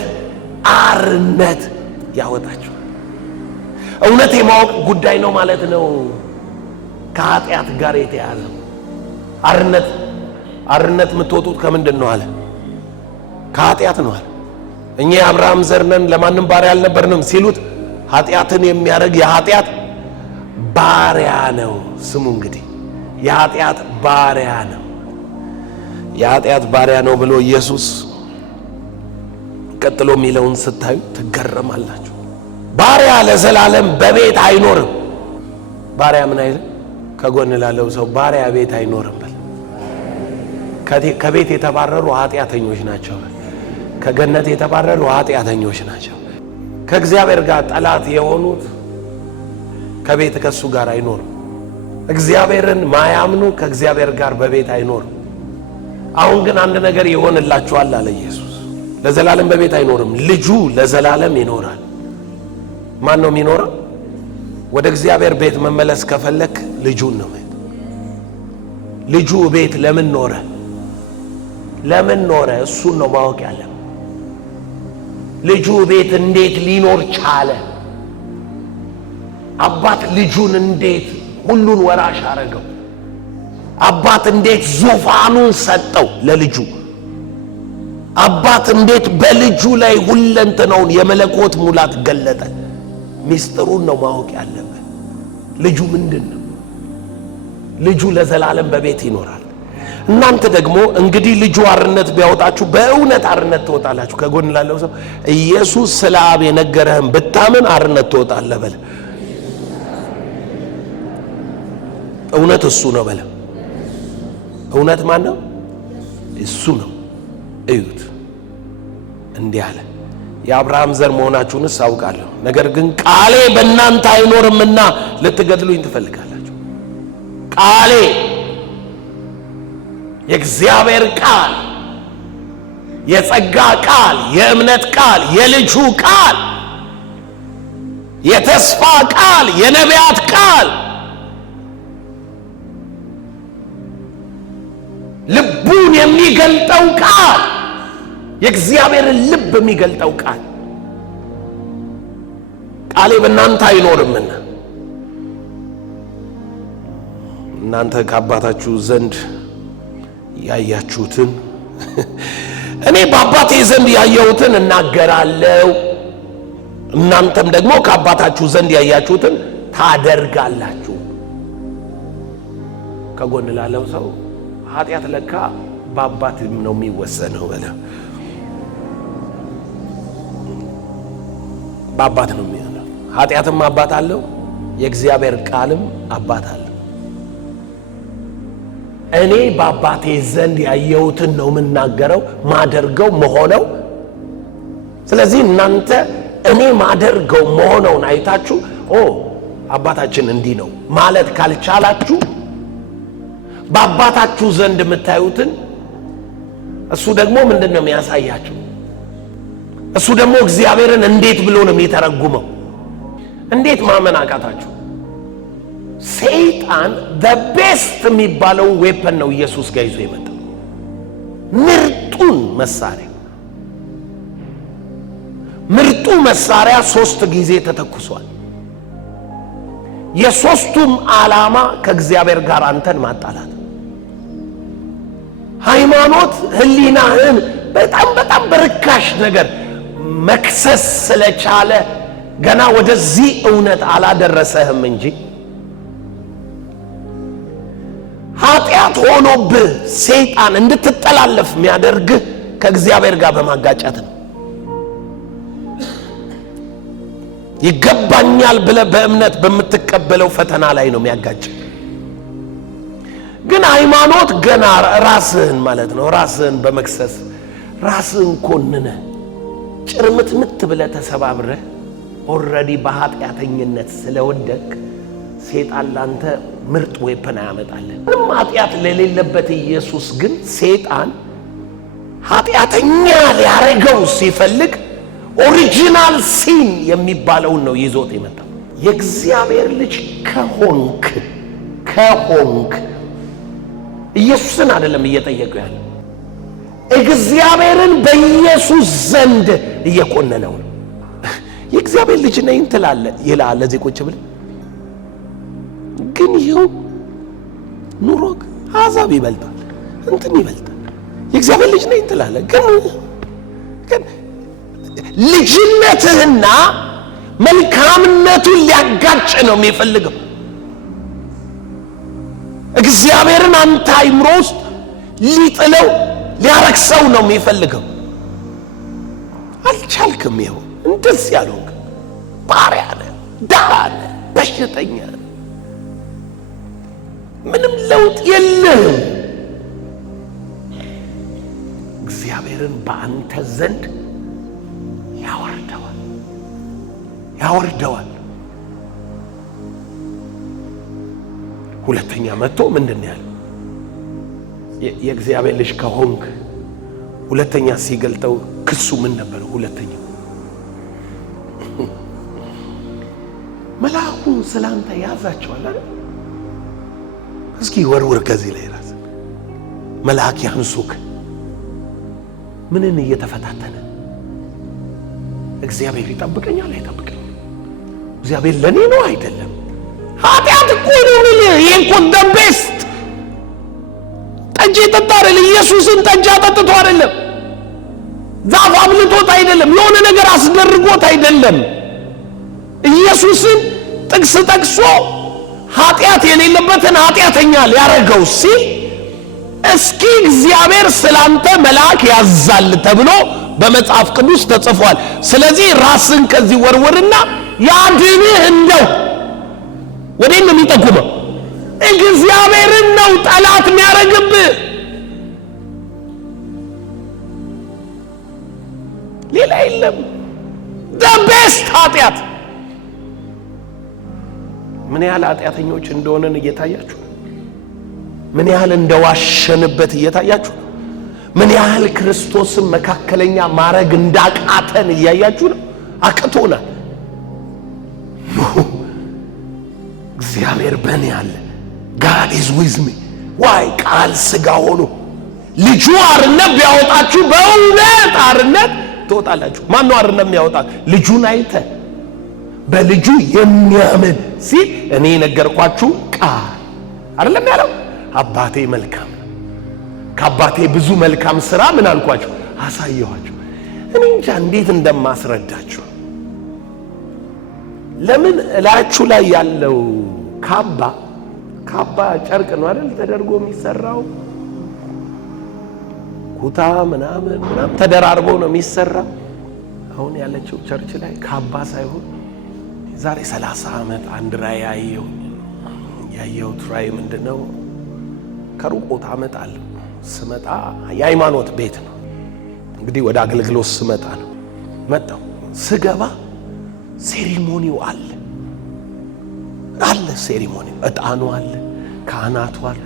አርነት ያወጣችኋል። እውነት የማወቅ ጉዳይ ነው ማለት ነው። ከኃጢአት ጋር የተያዘ አርነት የምትወጡት ከምንድን ነው አለ? ከኃጢአት ነው አለ። እኛ የአብርሃም ዘር ነን ለማንም ባሪያ አልነበርንም ሲሉት ኃጢአትን የሚያደርግ የኃጢአት ባሪያ ነው። ስሙ እንግዲህ የኃጢአት ባሪያ ነው። የኃጢአት ባሪያ ነው ብሎ ኢየሱስ ቀጥሎ የሚለውን ስታዩ ትገረማላችሁ። ባሪያ ለዘላለም በቤት አይኖርም። ባሪያ ምን አይልም? ከጎን ላለው ሰው ባሪያ ቤት አይኖርም በል። ከቤት የተባረሩ ኃጢአተኞች ናቸው። ከገነት የተባረሩ ኃጢአተኞች ናቸው። ከእግዚአብሔር ጋር ጠላት የሆኑት ከቤት ከሱ ጋር አይኖርም። እግዚአብሔርን ማያምኑ ከእግዚአብሔር ጋር በቤት አይኖርም። አሁን ግን አንድ ነገር ይሆንላችኋል አለ ኢየሱስ። ለዘላለም በቤት አይኖርም፣ ልጁ ለዘላለም ይኖራል። ማን ነው የሚኖረው? ወደ እግዚአብሔር ቤት መመለስ ከፈለክ ልጁን ነው ማለት። ልጁ ቤት ለምን ኖረ? እሱን ነው ማወቅ ያለው። ልጁ ቤት እንዴት ሊኖር ቻለ? አባት ልጁን እንዴት ሁሉን ወራሽ አረገው? አባት እንዴት ዙፋኑን ሰጠው ለልጁ? አባት እንዴት በልጁ ላይ ሁለንተናውን የመለኮት ሙላት ገለጠ? ሚስጥሩን ነው ማወቅ ያለበት። ልጁ ምንድነው? ልጁ ለዘላለም በቤት ይኖራል። እናንተ ደግሞ እንግዲህ ልጁ አርነት ቢያወጣችሁ በእውነት አርነት ትወጣላችሁ። ከጎን ላለው ሰው ኢየሱስ ስለ አብ የነገረህን ብታምን አርነት ትወጣለህ በለ። እውነት እሱ ነው በለ። እውነት ማን ነው? እሱ ነው። እዩት፣ እንዲህ አለ፣ የአብርሃም ዘር መሆናችሁንስ አውቃለሁ፣ ነገር ግን ቃሌ በእናንተ አይኖርምና ልትገድሉኝ ትፈልጋላችሁ። ቃሌ፣ የእግዚአብሔር ቃል፣ የጸጋ ቃል፣ የእምነት ቃል፣ የልጁ ቃል፣ የተስፋ ቃል፣ የነቢያት ቃል፣ ልቡን የሚገልጠው ቃል፣ የእግዚአብሔርን ልብ የሚገልጠው ቃል ቃሌ በእናንተ አይኖርምና እናንተ ከአባታችሁ ዘንድ ያያችሁትን እኔ በአባቴ ዘንድ ያየሁትን እናገራለሁ፣ እናንተም ደግሞ ከአባታችሁ ዘንድ ያያችሁትን ታደርጋላችሁ። ከጎን ላለው ሰው ኃጢአት ለካ በአባት ነው የሚወሰነው በለ። በአባት ነው የሚሆነው። ኃጢአትም አባት አለው፣ የእግዚአብሔር ቃልም አባት አለው። እኔ በአባቴ ዘንድ ያየሁትን ነው የምናገረው፣ ማደርገው መሆነው። ስለዚህ እናንተ እኔ ማደርገው መሆነውን አይታችሁ አባታችን እንዲህ ነው ማለት ካልቻላችሁ በአባታችሁ ዘንድ የምታዩትን እሱ ደግሞ ምንድን ነው የሚያሳያችሁ? እሱ ደግሞ እግዚአብሔርን እንዴት ብሎ ነው የሚተረጉመው? እንዴት ማመን አቃታችሁ? ሰይጣን the best የሚባለው ዌፐን ነው ኢየሱስ ጋር ይዞ የመጣው ምርጡን መሳሪያ። ምርጡ መሳሪያ 3 ጊዜ ተተኩሷል። የሶስቱም ዓላማ ከእግዚአብሔር ጋር አንተን ማጣላት። ሃይማኖት ህሊናህን በጣም በርካሽ ነገር መክሰስ ስለቻለ ገና ወደዚህ እውነት አላደረሰህም እንጂ ኃጢአት ሆኖብህ ሰይጣን እንድትጠላለፍ የሚያደርግህ ከእግዚአብሔር ጋር በማጋጨት ነው። ይገባኛል ብለህ በእምነት በምትቀበለው ፈተና ላይ ነው የሚያጋጭ። ግን ሃይማኖት ገና ራስህን ማለት ነው ራስህን በመክሰስ ራስህን ኮንነህ ጭርምትምት ብለህ ተሰባብረህ ኦልሬዲ በኃጢአተኝነት ስለወደቅ ሰይጣን ላንተ ምርጥ ዌፐን ያመጣልህ። ምንም ኃጢአት ለሌለበት ኢየሱስ ግን ሰይጣን ኃጢአተኛ ሊያረገው ሲፈልግ ኦሪጂናል ሲን የሚባለውን ነው ይዞት የመጣው። የእግዚአብሔር ልጅ ከሆንክ ኢየሱስን አይደለም እየጠየቀው ያለው፣ እግዚአብሔርን በኢየሱስ ዘንድ እየቆነነው ነው። የእግዚአብሔር ልጅ ነኝ ትላለህ ይላል ለዚህ ቁጭ ብለህ ግን ይኸው ኑሮክ አዛብ ይበልጣል እንትን ይበልጣል። የእግዚአብሔር ልጅ ነኝ ትላለህ ግን ልጅነትህና መልካምነቱን ሊያጋጭ ነው የሚፈልገው። እግዚአብሔርን አንተ አይምሮ ውስጥ ሊጥለው ሊያረክሰው ነው የሚፈልገው። አልቻልክም። ይኸው እንደዚህ ያልሆንክ ባሪያ ነህ፣ ድሃ ነህ፣ በሽተኛ ነህ፣ ምንም ለውጥ የለህም። እግዚአብሔርን በአንተ ዘንድ ያወርደዋል። ሁለተኛ መጥቶ ምንድን ነው ያለው? የእግዚአብሔር ልጅ ከሆንክ ሁለተኛ ሲገልጠው ክሱ ምን ነበር? ሁለተኛ መልአኩን ስላንተ ያዛቸዋል አይደል? እስኪ ወርውር ከዚህ ላይ ራስ መልአክ ያንሱክ። ምንን እየተፈታተነ እግዚአብሔር ይጠብቀኛል አይጠብቀኝም? እግዚአብሔር ለኔ ነው አይደለም? ኃጢአት እኮ ነው ምን ይሄን ቤስት ጠጅ ጠጣ አይደል? ኢየሱስን ጠጅ አጠጥቶ አይደለም፣ ዛፍ አብልቶት አይደለም፣ የሆነ ነገር አስደርጎት አይደለም። ኢየሱስን ጥቅስ ጠቅሶ ኃጢአት የሌለበትን ኃጢአተኛ ሊያረገው ሲል እስኪ እግዚአብሔር ስላንተ መልአክ ያዛል ተብሎ በመጽሐፍ ቅዱስ ተጽፏል። ስለዚህ ራስን ከዚህ ወርወርና ያድንህ። እንደው ወዴት ነው የሚጠቁመው? እግዚአብሔርን ነው ጠላት የሚያረግብህ፣ ሌላ የለም። ቤስት ኃጢአት ምን ያህል ኃጢአተኞች እንደሆነን እየታያችሁ፣ ምን ያህል እንደዋሸንበት እየታያችሁ፣ ምን ያህል ክርስቶስን መካከለኛ ማረግ እንዳቃተን እያያችሁ ነው። አቅቶናል። እግዚአብሔር በእኔ አለ። God is with me። ዋይ ቃል ሥጋ ሆኖ ልጁ አርነት ቢያወጣችሁ በእውነት አርነት ትወጣላችሁ። ማን ነው አርነት የሚያወጣት? ልጁን አይተ በልጁ የሚያምን ሲል እኔ ነገርኳችሁ ቃል አይደለም ያለው። አባቴ መልካም ነው፣ ከአባቴ ብዙ መልካም ሥራ ምን አልኳችሁ? አሳየኋችሁ። እኔ እንጃ እንዴት እንደማስረዳችሁ። ለምን እላችሁ ላይ ያለው ካባ ካባ ጨርቅ ነው አይደል ተደርጎ የሚሰራው። ኩታ ምናምን ተደራርቦ ነው የሚሰራው። አሁን ያለችው ቸርች ላይ ካባ ሳይሆን ዛሬ 30 ዓመት አንድ ራእይ ያየሁት ራእይ ምንድነው? ከሩቅ ቦታ እመጣለሁ። ስመጣ የሃይማኖት ቤት ነው እንግዲህ ወደ አገልግሎት ስመጣ ነው መጣው። ስገባ ሴሪሞኒው አለ ሴሪሞኒው፣ ዕጣኑ አለ፣ ካህናቱ አሉ፣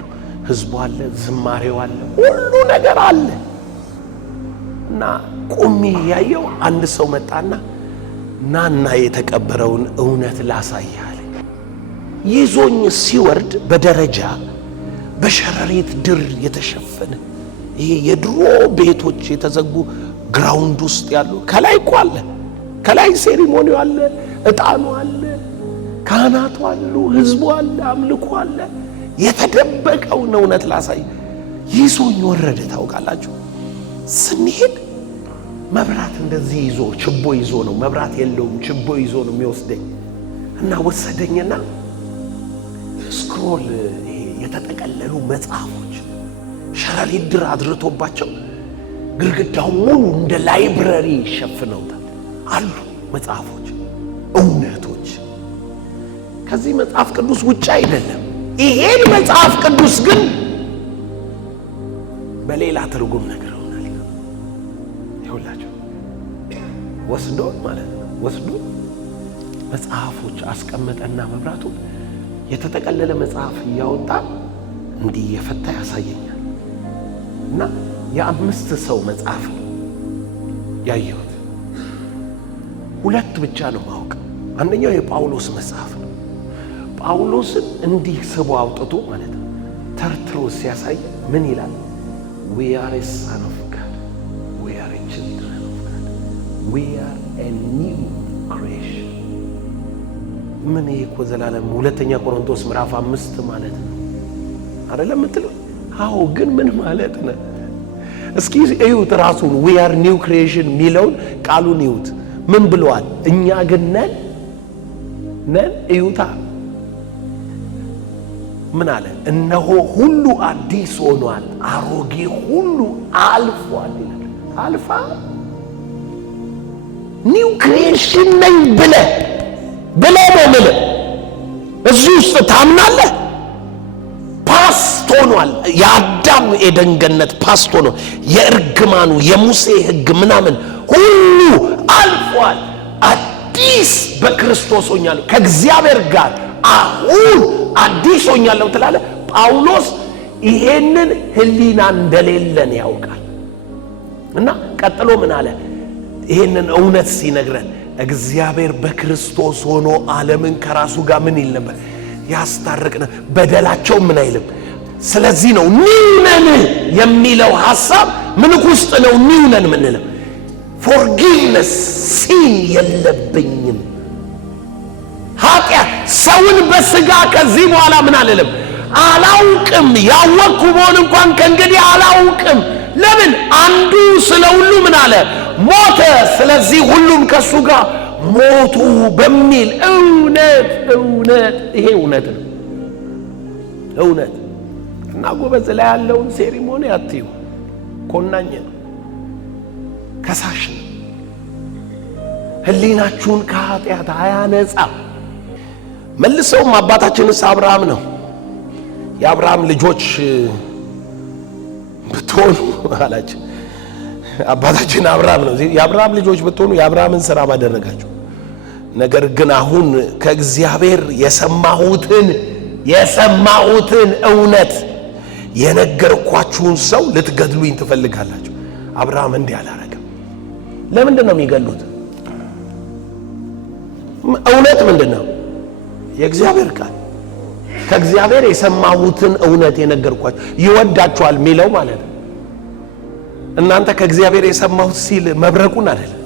ህዝቡ አለ፣ ዝማሬው አለ፣ ሁሉ ነገር አለ። እና ቆሜ ያየው አንድ ሰው መጣና ናና የተቀበረውን እውነት ላሳያለ። ይዞኝ ሲወርድ በደረጃ በሸረሪት ድር የተሸፈነ ይሄ የድሮ ቤቶች የተዘጉ ግራውንድ ውስጥ ያሉ ከላይ እኮ አለ፣ ከላይ ሴሪሞኒው አለ፣ ዕጣኑ አለ፣ ካህናቱ አሉ፣ ህዝቡ አለ፣ አምልኮ አለ። የተደበቀውን እውነት ላሳይ ይዞኝ ወረደ። ታውቃላችሁ ስንሄድ መብራት እንደዚህ ይዞ ችቦ ይዞ ነው፣ መብራት የለውም ችቦ ይዞ ነው የሚወስደኝ። እና ወሰደኝና ስክሮል የተጠቀለሉ መጽሐፎች ሸረሪት ድር አድርቶባቸው ግድግዳው ሙሉ እንደ ላይብረሪ ሸፍነውታል አሉ መጽሐፎች፣ እውነቶች። ከዚህ መጽሐፍ ቅዱስ ውጭ አይደለም። ይሄን መጽሐፍ ቅዱስ ግን በሌላ ትርጉም ነግረውናል። ይኸውላችሁ ወስዶ ማለት ነው ወስዶ መጽሐፎች አስቀመጠና መብራቱ የተጠቀለለ መጽሐፍ እያወጣ እንዲህ የፈታ ያሳየኛል። እና የ5 ሰው መጽሐፍ ነው ያየሁት። 2 ብቻ ነው ማወቅ። አንደኛው የጳውሎስ መጽሐፍ ነው። ጳውሎስን እንዲህ ስቦ አውጥቶ ማለት ነው ተርትሮ ሲያሳይ ምን ይላል? we are a son of God, we are a children of God, we are a new creation። ምን ይኮ ዘላለም ሁለተኛ ቆሮንቶስ ምዕራፍ 5 ማለት ነው አይደለም የምትለው? አዎ ግን ምን ማለት ነው? እስኪ እዩት ራሱን we are new creation ሚለውን ቃሉን እዩት። ምን ብለዋል? እኛ ግን ነን እዩታ። ምን አለ? እነሆ ሁሉ አዲስ ሆኗል፣ አሮጌ ሁሉ አልፏል ይላል። አልፋ ኒው ክሪኤሽን ነኝ ብለህ ነው እዚህ ውስጥ ታምናለህ? ፓስት ሆኗል። የአዳም ኤደን ገነት ፓስት ሆኗል። የእርግማኑ የሙሴ ሕግ ምናምን ሁሉ አልፏል። አዲስ በክርስቶስ ሆኛለሁ፣ ከእግዚአብሔር ጋር አሁን አዲስ ሆኛለሁ ትላለህ። ጳውሎስ ይሄንን ህሊና እንደሌለን ያውቃል። እና ቀጥሎ ምን አለ? ይሄንን እውነት ሲነግረን እግዚአብሔር በክርስቶስ ሆኖ ዓለምን ከራሱ ጋር ምን ይል ነበር? ያስታርቅነ በደላቸው ምን አይልም። ስለዚህ ነው ኒውነን የሚለው ሐሳብ ምን ውስጥ ነው ኒውነን ምንለው? ፎርጊቭነስ ሲን የለብኝም ኃጢአት ሰውን በስጋ ከዚህ በኋላ ምን አልልም አላውቅም። ያወቅኩ በሆን እንኳን ከእንግዲህ አላውቅም። ለምን? አንዱ ስለ ሁሉ ምን አለ? ሞተ። ስለዚህ ሁሉም ከሱ ጋር ሞቱ በሚል እውነት ይሄ እውነት ነው። እውነት እና ጎበዝ ላይ ያለውን ሴሪሞኒ አትዩ። ኮናኝ ነው፣ ከሳሽ ነው። ህሊናችሁን ከኃጢአት አያነጻ። መልሰውም አባታችንስ አብርሃም ነው። የአብርሃም ልጆች ብትሆኑ አላቸው። አባታችን አብርሃም ነው። የአብርሃም ልጆች ብትሆኑ የአብርሃምን ሥራ ባደረጋችሁ። ነገር ግን አሁን ከእግዚአብሔር የሰማሁትን እውነት የነገርኳችሁን ሰው ልትገድሉኝ ትፈልጋላችሁ። አብርሃም እንዲህ አላረገም። ለምንድን ነው የሚገሉት? እውነት ምንድን ነው? የእግዚአብሔር ቃል። ከእግዚአብሔር የሰማሁትን እውነት የነገርኳችሁ ይወዳችኋል ሚለው ማለት ነው። እናንተ ከእግዚአብሔር የሰማሁት ሲል መብረቁን አይደለም፣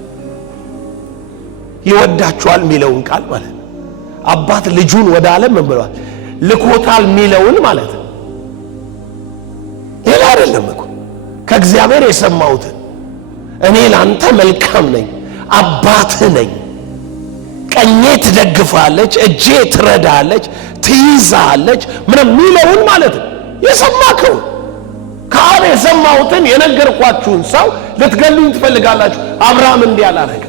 ይወዳችኋል ሚለውን ቃል ማለት ነው። አባት ልጁን ወደ ዓለም ምን ብሏል? ልኮታል ሚለውን ማለት ነው። ሌላ አይደለም እኮ። ከእግዚአብሔር የሰማሁትን እኔ ላንተ መልካም ነኝ፣ አባትህ ነኝ፣ ቀኜ ትደግፋለች፣ እጄ ትረዳለች፣ ትይዛለች ምንም ሚለውን ማለት ነው። የሰማከው ከአብ የሰማሁትን የነገርኳችሁን ሰው ልትገሉኝ ትፈልጋላችሁ። አብርሃም እንዲህ አላረገ።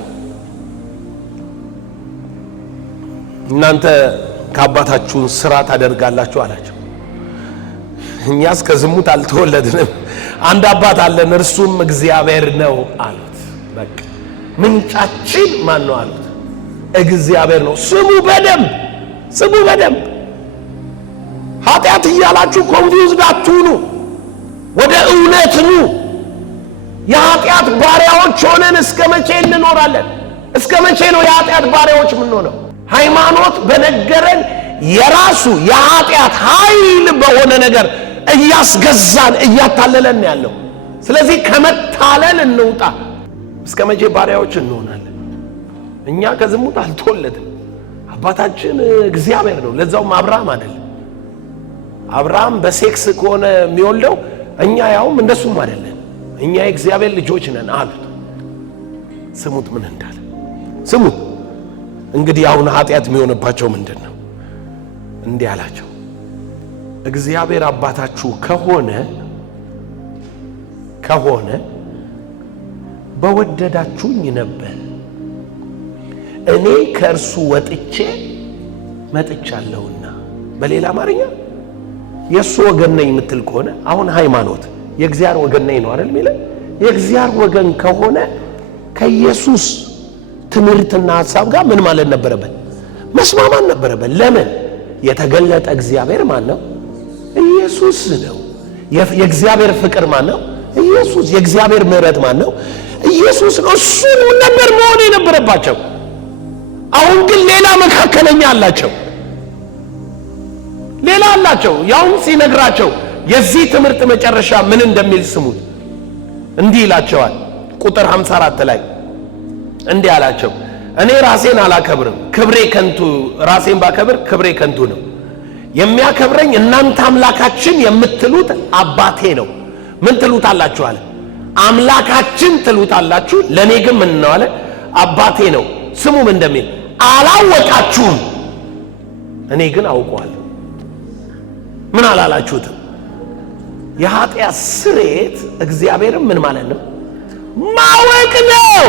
እናንተ ከአባታችሁን ስራ ታደርጋላችሁ አላቸው። እኛስ ከዝሙት አልተወለድንም፣ አንድ አባት አለን፣ እርሱም እግዚአብሔር ነው አሉት። በቃ ምንጫችን ማን ነው አሉት? እግዚአብሔር ነው። ስሙ በደንብ ስሙ በደንብ። ኃጢአት እያላችሁ ኮንፊውዝድ አትሁኑ፣ ወደ እውነት ኑ። የኃጢአት ባሪያዎች ሆነን እስከ መቼ እንኖራለን? እስከ መቼ ነው የኃጢአት ባሪያዎች የምንሆነው? ሃይማኖት በነገረን የራሱ የኃጢአት ኃይል በሆነ ነገር እያስገዛን እያታለለን ያለው። ስለዚህ ከመታለል እንውጣ። እስከ መቼ ባሪያዎች እንሆናለን? እኛ ከዝሙት አልተወለድንም። አባታችን እግዚአብሔር ነው። ለዛውም አብርሃም አይደለም። አብርሃም በሴክስ ከሆነ የሚወልደው እኛ ያውም እንደሱም አይደለም። እኛ የእግዚአብሔር ልጆች ነን አሉት። ስሙት ምን እንዳለ ስሙት። እንግዲህ አሁን ኃጢአት የሚሆንባቸው ምንድን ነው? እንዲህ አላቸው፣ እግዚአብሔር አባታችሁ ከሆነ በወደዳችሁኝ ነበር። እኔ ከእርሱ ወጥቼ መጥቻለሁና። በሌላ አማርኛ የእሱ ወገን ነኝ የምትል ከሆነ አሁን ሃይማኖት የእግዚአብሔር ወገን ነኝ ነው አይደል የሚለው? የእግዚአብሔር ወገን ከሆነ ከኢየሱስ ትምህርትና ሐሳብ ጋር ምን ማለት ነበረበት? መስማማት ነበረበት። ለምን? የተገለጠ እግዚአብሔር ማን ነው? ኢየሱስ ነው። የእግዚአብሔር ፍቅር ማን ነው? ኢየሱስ። የእግዚአብሔር ምሕረት ማን ነው? ኢየሱስ ነው። እሱ ነበር መሆን የነበረባቸው። አሁን ግን ሌላ መካከለኛ አላቸው፣ ሌላ አላቸው። ያውም ሲነግራቸው የዚህ ትምህርት መጨረሻ ምን እንደሚል ስሙት። እንዲህ ይላቸዋል ቁጥር 54 ላይ እንዲህ አላቸው፣ እኔ ራሴን አላከብርም፣ ክብሬ ከንቱ፣ ራሴን ባከብር ክብሬ ከንቱ ነው። የሚያከብረኝ እናንተ አምላካችን የምትሉት አባቴ ነው። ምን ትሉታላችሁ አለ? አምላካችን ትሉታላችሁ፣ ለኔ ግን ምን ነው አለ? አባቴ ነው። ስሙ ምን እንደሚል አላወቃችሁም፣ እኔ ግን አውቀዋለሁ። ምን አላላችሁትም? የኃጢአት ስርየት እግዚአብሔርም ምን ማለት ነው? ማወቅ ነው።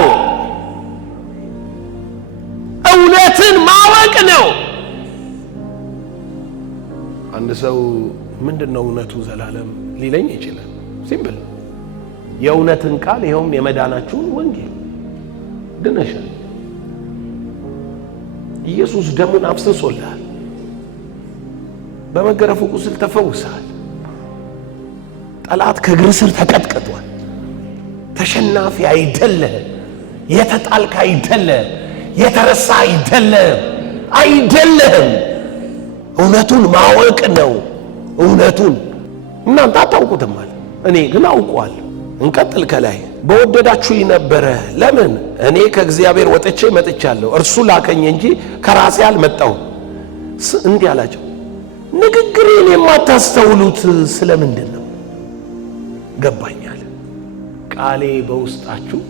እውነትን ማወቅ ነው። አንድ ሰው ምንድነው እውነቱ ዘላለም ሊለኝ ይችላል። ሲምፕል የእውነትን ቃል ይኸውም የመዳናችሁን ወንጌል ድነሻል። ኢየሱስ ደሙን አፍስሶልሃል። በመገረፉ ቁስል ተፈውሰሃል። ጠላት ከእግር ስር ተቀጥቅጧል። ተሸናፊ አይደለህም። የተጣልክ አይደለህም። የተረሳ አይደለህም። እውነቱን ማወቅ ነው። እውነቱን እናንተ አታውቁትም ማለት እኔ ግን አውቀዋለሁ። እንቀጥል ከላይ በወደዳችሁኝ ነበረ። ለምን? እኔ ከእግዚአብሔር ወጥቼ መጥቻለሁ፣ እርሱ ላከኝ እንጂ ከራሴ አልመጣሁም። እንዲህ አላቸው፣ ንግግሬን የማታስተውሉት ስለምንድን ነው? ገባኛል። ቃሌ በውስጣችሁ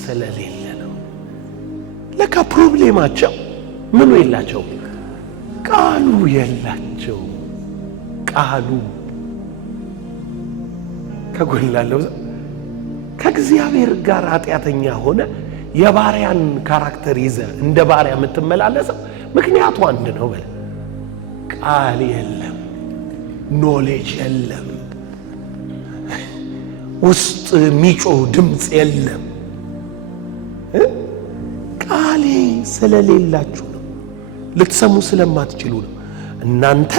ስለሌለ ነው። ለካ ፕሮብሌማቸው ምኑ የላቸው? ቃሉ የላቸው። ቃሉ ከጎላለው ከእግዚአብሔር ጋር ኃጢአተኛ ሆነ የባሪያን ካራክተር ይዘ እንደ ባሪያ የምትመላለሰው ምክንያቱ አንድ ነው። በለ ቃል የለም፣ ኖሌጅ የለም፣ ውስጥ የሚጮህ ድምፅ የለም። ቃሌ ስለሌላችሁ ነው፣ ልትሰሙ ስለማትችሉ ነው። እናንተ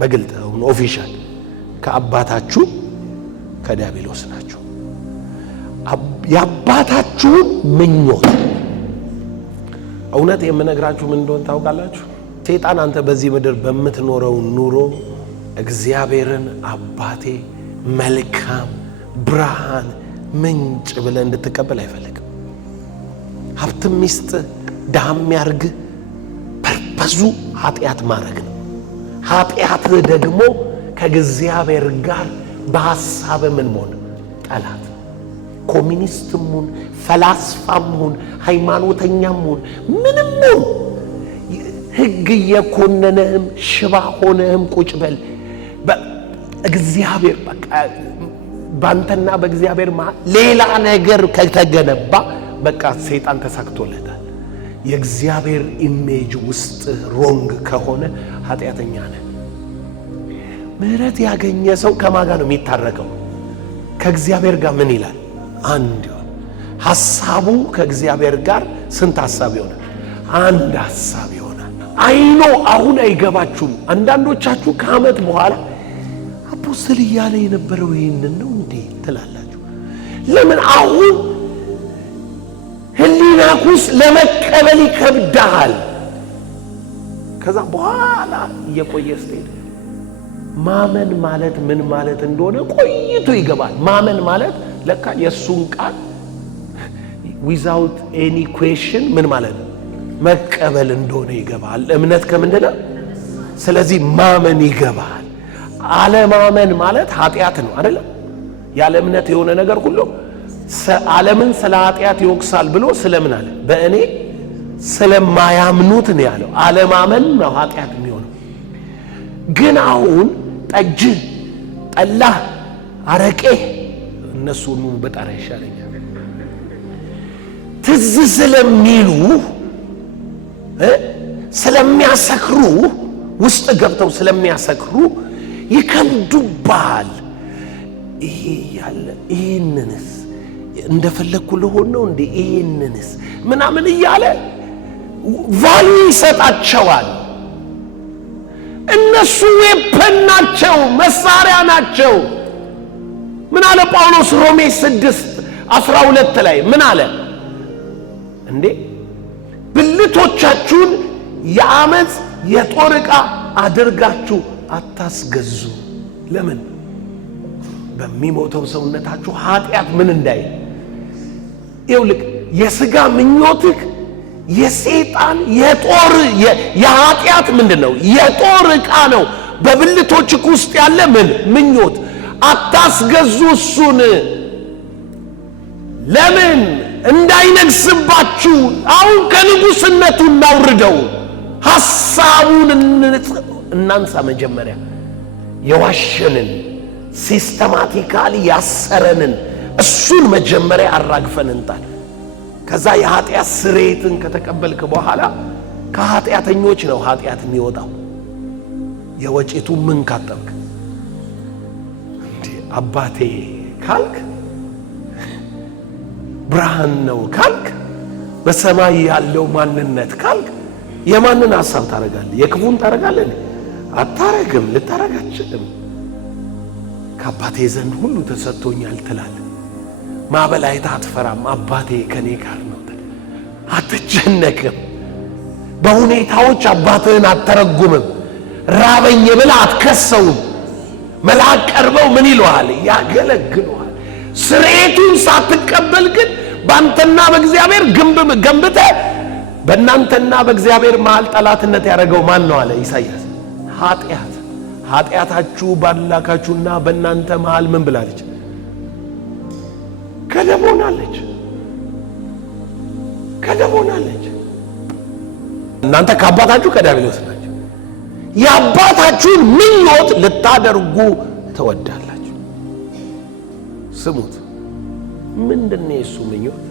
በግልጥ አሁን ኦፊሻል ከአባታችሁ ከዲያብሎስ ናችሁ። የአባታችሁን ምኞት እውነት የምነግራችሁ ምን እንደሆነ ታውቃላችሁ? ሰይጣን አንተ በዚህ ምድር በምትኖረው ኑሮ እግዚአብሔርን አባቴ መልካም ብርሃን ምንጭ ብለህ እንድትቀበል አይፈልግም። ሀብትም ሚስት ድሃም ያርግ ፐርፐዙ ኃጢአት ማድረግ ነው። ኃጢአት ደግሞ ከእግዚአብሔር ጋር በሐሳብ ምን መሆን? ጠላት። ኮሚኒስትም ሁን፣ ፈላስፋም ሁን፣ ሃይማኖተኛም ሁን፣ ምንም ሁን ሕግ እየኮነነህም ሽባ ሆነህም ቁጭ በል። እግዚአብሔር በቃ ባንተና በእግዚአብሔር መሃል ሌላ ነገር ከተገነባ በቃ ሰይጣን ተሳክቶለታል። የእግዚአብሔር ኢሜጅ ውስጥ ሮንግ ከሆነ ኃጢአተኛ ነህ። ምህረት ያገኘ ሰው ከማን ጋር ነው የሚታረቀው? ከእግዚአብሔር ጋር ምን ይላል? አንድ ይሆን። ሐሳቡ ከእግዚአብሔር ጋር ስንት ሐሳብ ይሆናል? አንድ ሐሳብ ይሆናል። አይኖ አሁን አይገባችሁም። አንዳንዶቻችሁ ከዓመት በኋላ አፖስትል እያለ የነበረው ይህንን ነው እንዴ ትላላችሁ። ለምን አሁን ህሊናኩስ ለመቀበል ይከብዳል። ከዛ በኋላ እየቆየ ስትሄድ ማመን ማለት ምን ማለት እንደሆነ ቆይቶ ይገባል። ማመን ማለት ለካ የሱን ቃል without any question ምን ማለት ነው መቀበል እንደሆነ ይገባል። እምነት ከምንድነው? ስለዚህ ማመን ይገባል። አለማመን ማለት ኃጢአት ነው አይደል? ያለ እምነት የሆነ ነገር ሁሉ ዓለምን ስለ ኃጢአት ይወቅሳል ብሎ ስለምን አለ? በእኔ ስለማያምኑት ነው ያለው። አለማመን ነው ኃጢአት የሚሆነው። ግን አሁን ጠጅ፣ ጠላ፣ አረቄ እነሱን በጣራ ይሻለኛል ትዝ ስለሚሉ ስለሚያሰክሩ ውስጥ ገብተው ስለሚያሰክሩ ይከብዱባል። ይሄ ያለ ይሄንንስ እንደፈለኩ ልሆን ነው እንዴ ይሄንንስ ምናምን እያለ ቫልዩ ይሰጣቸዋል። እነሱ ዌፐን ናቸው፣ መሳሪያ ናቸው። ምን አለ ጳውሎስ ሮሜ 6:12 ላይ ምን አለ እንዴ? ብልቶቻችሁን የአመፅ የጦር ዕቃ አድርጋችሁ አታስገዙ። ለምን? በሚሞተው ሰውነታችሁ ኃጢአት ምን እንዳይ ይውልቅ የሥጋ ምኞትህ የሰይጣን የጦር የኃጢአት ምንድነው? የጦር ዕቃ ነው። በብልቶችህ ውስጥ ያለ ምን ምኞት አታስገዙ እሱን። ለምን? እንዳይነግስባችሁ። አሁን ከንጉስነቱ እናውርደው፣ ሐሳቡን እናንሳ። መጀመሪያ የዋሸንን ሲስተማቲካሊ ያሰረንን እሱን መጀመሪያ አራግፈን እንጣል። ከዛ የኃጢአት ስርየትን ከተቀበልክ በኋላ ከኃጢአተኞች ነው ኃጢአት የሚወጣው። የወጪቱ ምን ካጠብክ እንዴ አባቴ ካልክ ብርሃን ነው ካልክ በሰማይ ያለው ማንነት ካልክ የማንን ሐሳብ ታረጋለህ? የክፉን ታረጋለህ? አታረግም። ልታረጋችልም ከአባቴ ዘንድ ሁሉ ተሰጥቶኛል ትላለህ። ማዕበል አይተህ አትፈራም። አባቴ ከኔ ጋር ነው። አትጨነቅም። በሁኔታዎች አባትህን አትተረጉምም። ራበኝ ብለህ አትከሰውም። መልአክ ቀርበው ምን ይለዋል? ያገለግለዋል። ስርየቱን ሳትቀበል ግን ባንተና በእግዚአብሔር ግንብ ገንብተህ በእናንተና በእግዚአብሔር መሃል ጠላትነት ያደረገው ማን ነው አለ ኢሳይያስ። ኃጢአት። ኃጢአታችሁ ባላካችሁና በእናንተ መሃል ምን ብላለች? ከደቦናለች። ከደቦናለች። እናንተ ከአባታችሁ ከዲያብሎስ ናችሁ። የአባታችሁን ምኞት ልታደርጉ ትወዳላችሁ። ስሙት። ምንድነው የሱ ምኞት?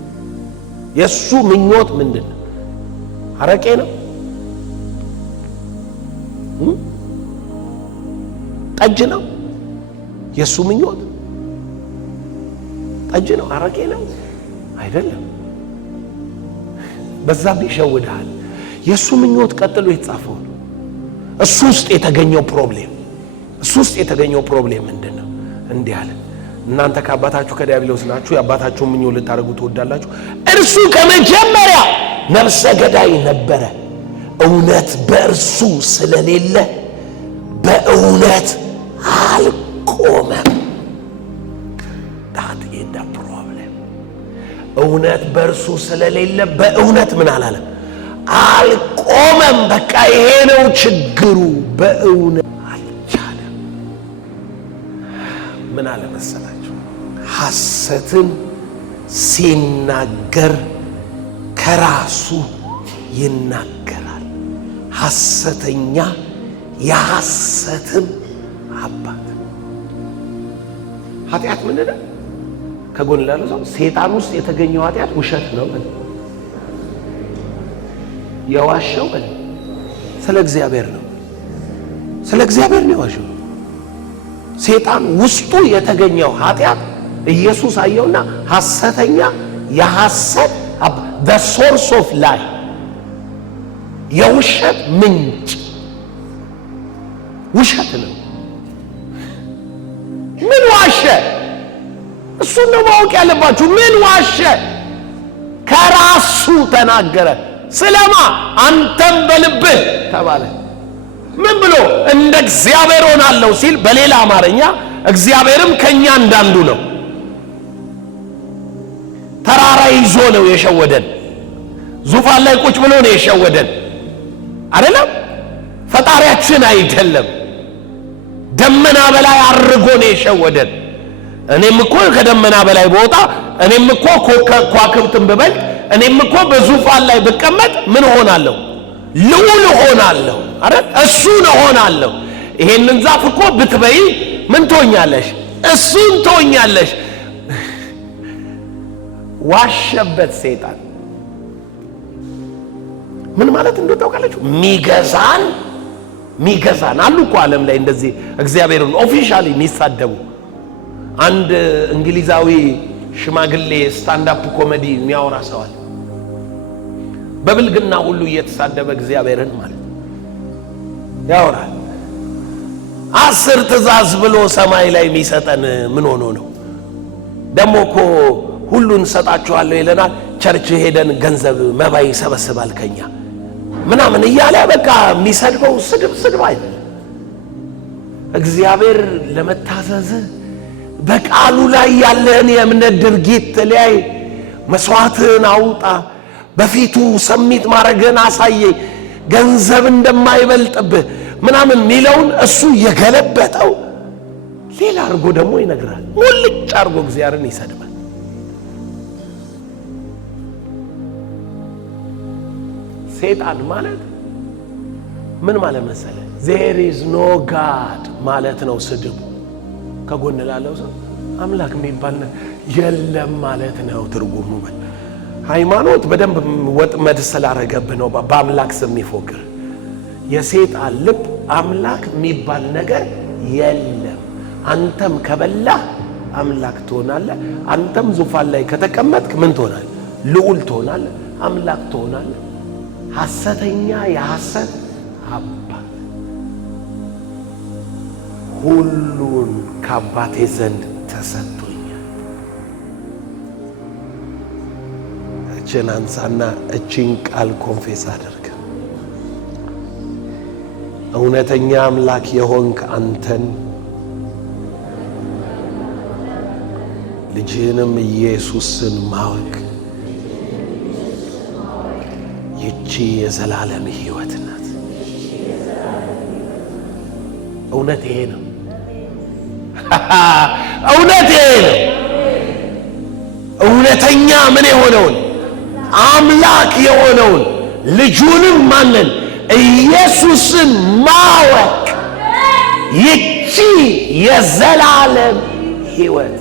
የሱ ምኞት ምንድነው? አረቄ ነው? ጠጅ ነው? የሱ ምኞት ጠጅ ነው? አረቄ ነው? አይደለም። በዛም ይሸውዳል። የሱ ምኞት ቀጥሎ የተጻፈው ነው። እሱ ውስጥ የተገኘው ፕሮብሌም ምንድነው? እንዲህ አለ፣ እናንተ ከአባታችሁ ከዲያብሎስ ናችሁ፣ የአባታችሁን ምኞት ልታደርጉ ትወዳላችሁ። እርሱ ከመጀመሪያ ነፍሰ ገዳይ ነበረ፣ እውነት በእርሱ ስለሌለ በእውነት አልቆመም። ዳት ኢዝ ዘ ፕሮብሌም። እውነት በእርሱ ስለሌለ በእውነት ምን አላለም? አልቆመም። በቃ ይሄ ነው ችግሩ። በእውነት አልቻለም። ምን አለ መሰላችሁ? ሐሰትን ሲናገር ከራሱ ይናገራል። ሐሰተኛ የሐሰትም አባት። ኃጢአት ምንድን ነው? ከጎን ላለው ሰው ሰይጣን ውስጥ የተገኘው ኃጢአት ውሸት ነው ማለት የዋሸው ማለት ስለ እግዚአብሔር ነው። ስለ እግዚአብሔር ነው የዋሸው። ሰይጣን ውስጡ የተገኘው ኃጢአት ኢየሱስ አየውና ሐሰተኛ የሐሰት the source of lie የውሸት ምንጭ ውሸት ነው። ምን ዋሸ? እሱን ነው ማወቅ ያለባችሁ። ምን ዋሸ? ከራሱ ተናገረ። ስለማ አንተም በልብህ ተባለ። ምን ብሎ? እንደ እግዚአብሔር ሆናለሁ ሲል በሌላ አማርኛ እግዚአብሔርም ከኛ እንዳንዱ ነው። ተራራ ይዞ ነው የሸወደን። ዙፋን ላይ ቁጭ ብሎ ነው የሸወደን አይደለም። ፈጣሪያችን አይደለም። ደመና በላይ አርጎ ነው የሸወደን። እኔም እኮ ከደመና በላይ በወጣ፣ እኔም እኮ ከዋክብትን ብበልጥ፣ እኔም እኮ በዙፋን ላይ ብቀመጥ ምን ሆናለሁ? ልዑል ሆናለሁ አይደል? እሱን ሆናለሁ። ይሄንን ዛፍ እኮ ብትበይ ምን ትሆኛለሽ? እሱን ትሆኛለሽ። ዋሸበት ሰይጣን። ምን ማለት እንደው ታውቃላችሁ? ሚገዛን አሉ እኮ ዓለም ላይ እንደዚህ እግዚአብሔርን ኦፊሻሊ የሚሳደቡ። አንድ እንግሊዛዊ ሽማግሌ ስታንዳፕ ኮሜዲ የሚያወራ ሰው አለ። በብልግና ሁሉ እየተሳደበ እግዚአብሔርን ማለት ያወራል። 10 ትእዛዝ ብሎ ሰማይ ላይ የሚሰጠን ምን ሆኖ ነው? ደሞ እኮ ሁሉን ሰጣችኋለሁ ይለናል። ቸርች ሄደን ገንዘብ መባ ይሰበስባል ከኛ ምናምን እያለ በቃ የሚሰድበው ስድብ አይደለም። እግዚአብሔር ለመታዘዝ በቃሉ ላይ ያለህን የእምነት ድርጊት ላይ መስዋዕትን አውጣ፣ በፊቱ ሰሚት ማድረግን አሳየኝ፣ ገንዘብ እንደማይበልጥብህ ምናምን ሚለውን እሱ የገለበጠው ሌላ አርጎ ደግሞ ይነግራል። ሙልጭ አርጎ እግዚአብሔርን ይሰድባል። ሰይጣን ማለት ምን ማለት መሰለ? there is no God ማለት ነው ስድቡ። ከጎን ላለው ሰው አምላክ የሚባል የለም ማለት ነው ትርጉሙ። ሃይማኖት በደንብ ወጥመድ ስላረገብህ ነው በአምላክ ስም የሚፎክር። የሰይጣን ልብ አምላክ የሚባል ነገር የለም። አንተም ከበላህ አምላክ ትሆናለህ። አንተም ዙፋን ላይ ከተቀመጥክ ምን ትሆናለህ? ልዑል ትሆናለህ፣ አምላክ ትሆናለህ። ሐሰተኛ የሐሰት አባት። ሁሉን ከአባቴ ዘንድ ተሰጥቶኛል። እችን አንሳና እችን ቃል ኮንፌስ አድርግ። እውነተኛ አምላክ የሆንክ አንተን ልጅህንም ኢየሱስን ማወቅ ይቺ የዘላለም ሕይወት ናት። እውነት ይሄ ነው። እውነት ይሄ ነው። እውነተኛ ምን የሆነውን አምላክ የሆነውን ልጁንም ማንን ኢየሱስን ማወቅ ይቺ የዘላለም ሕይወት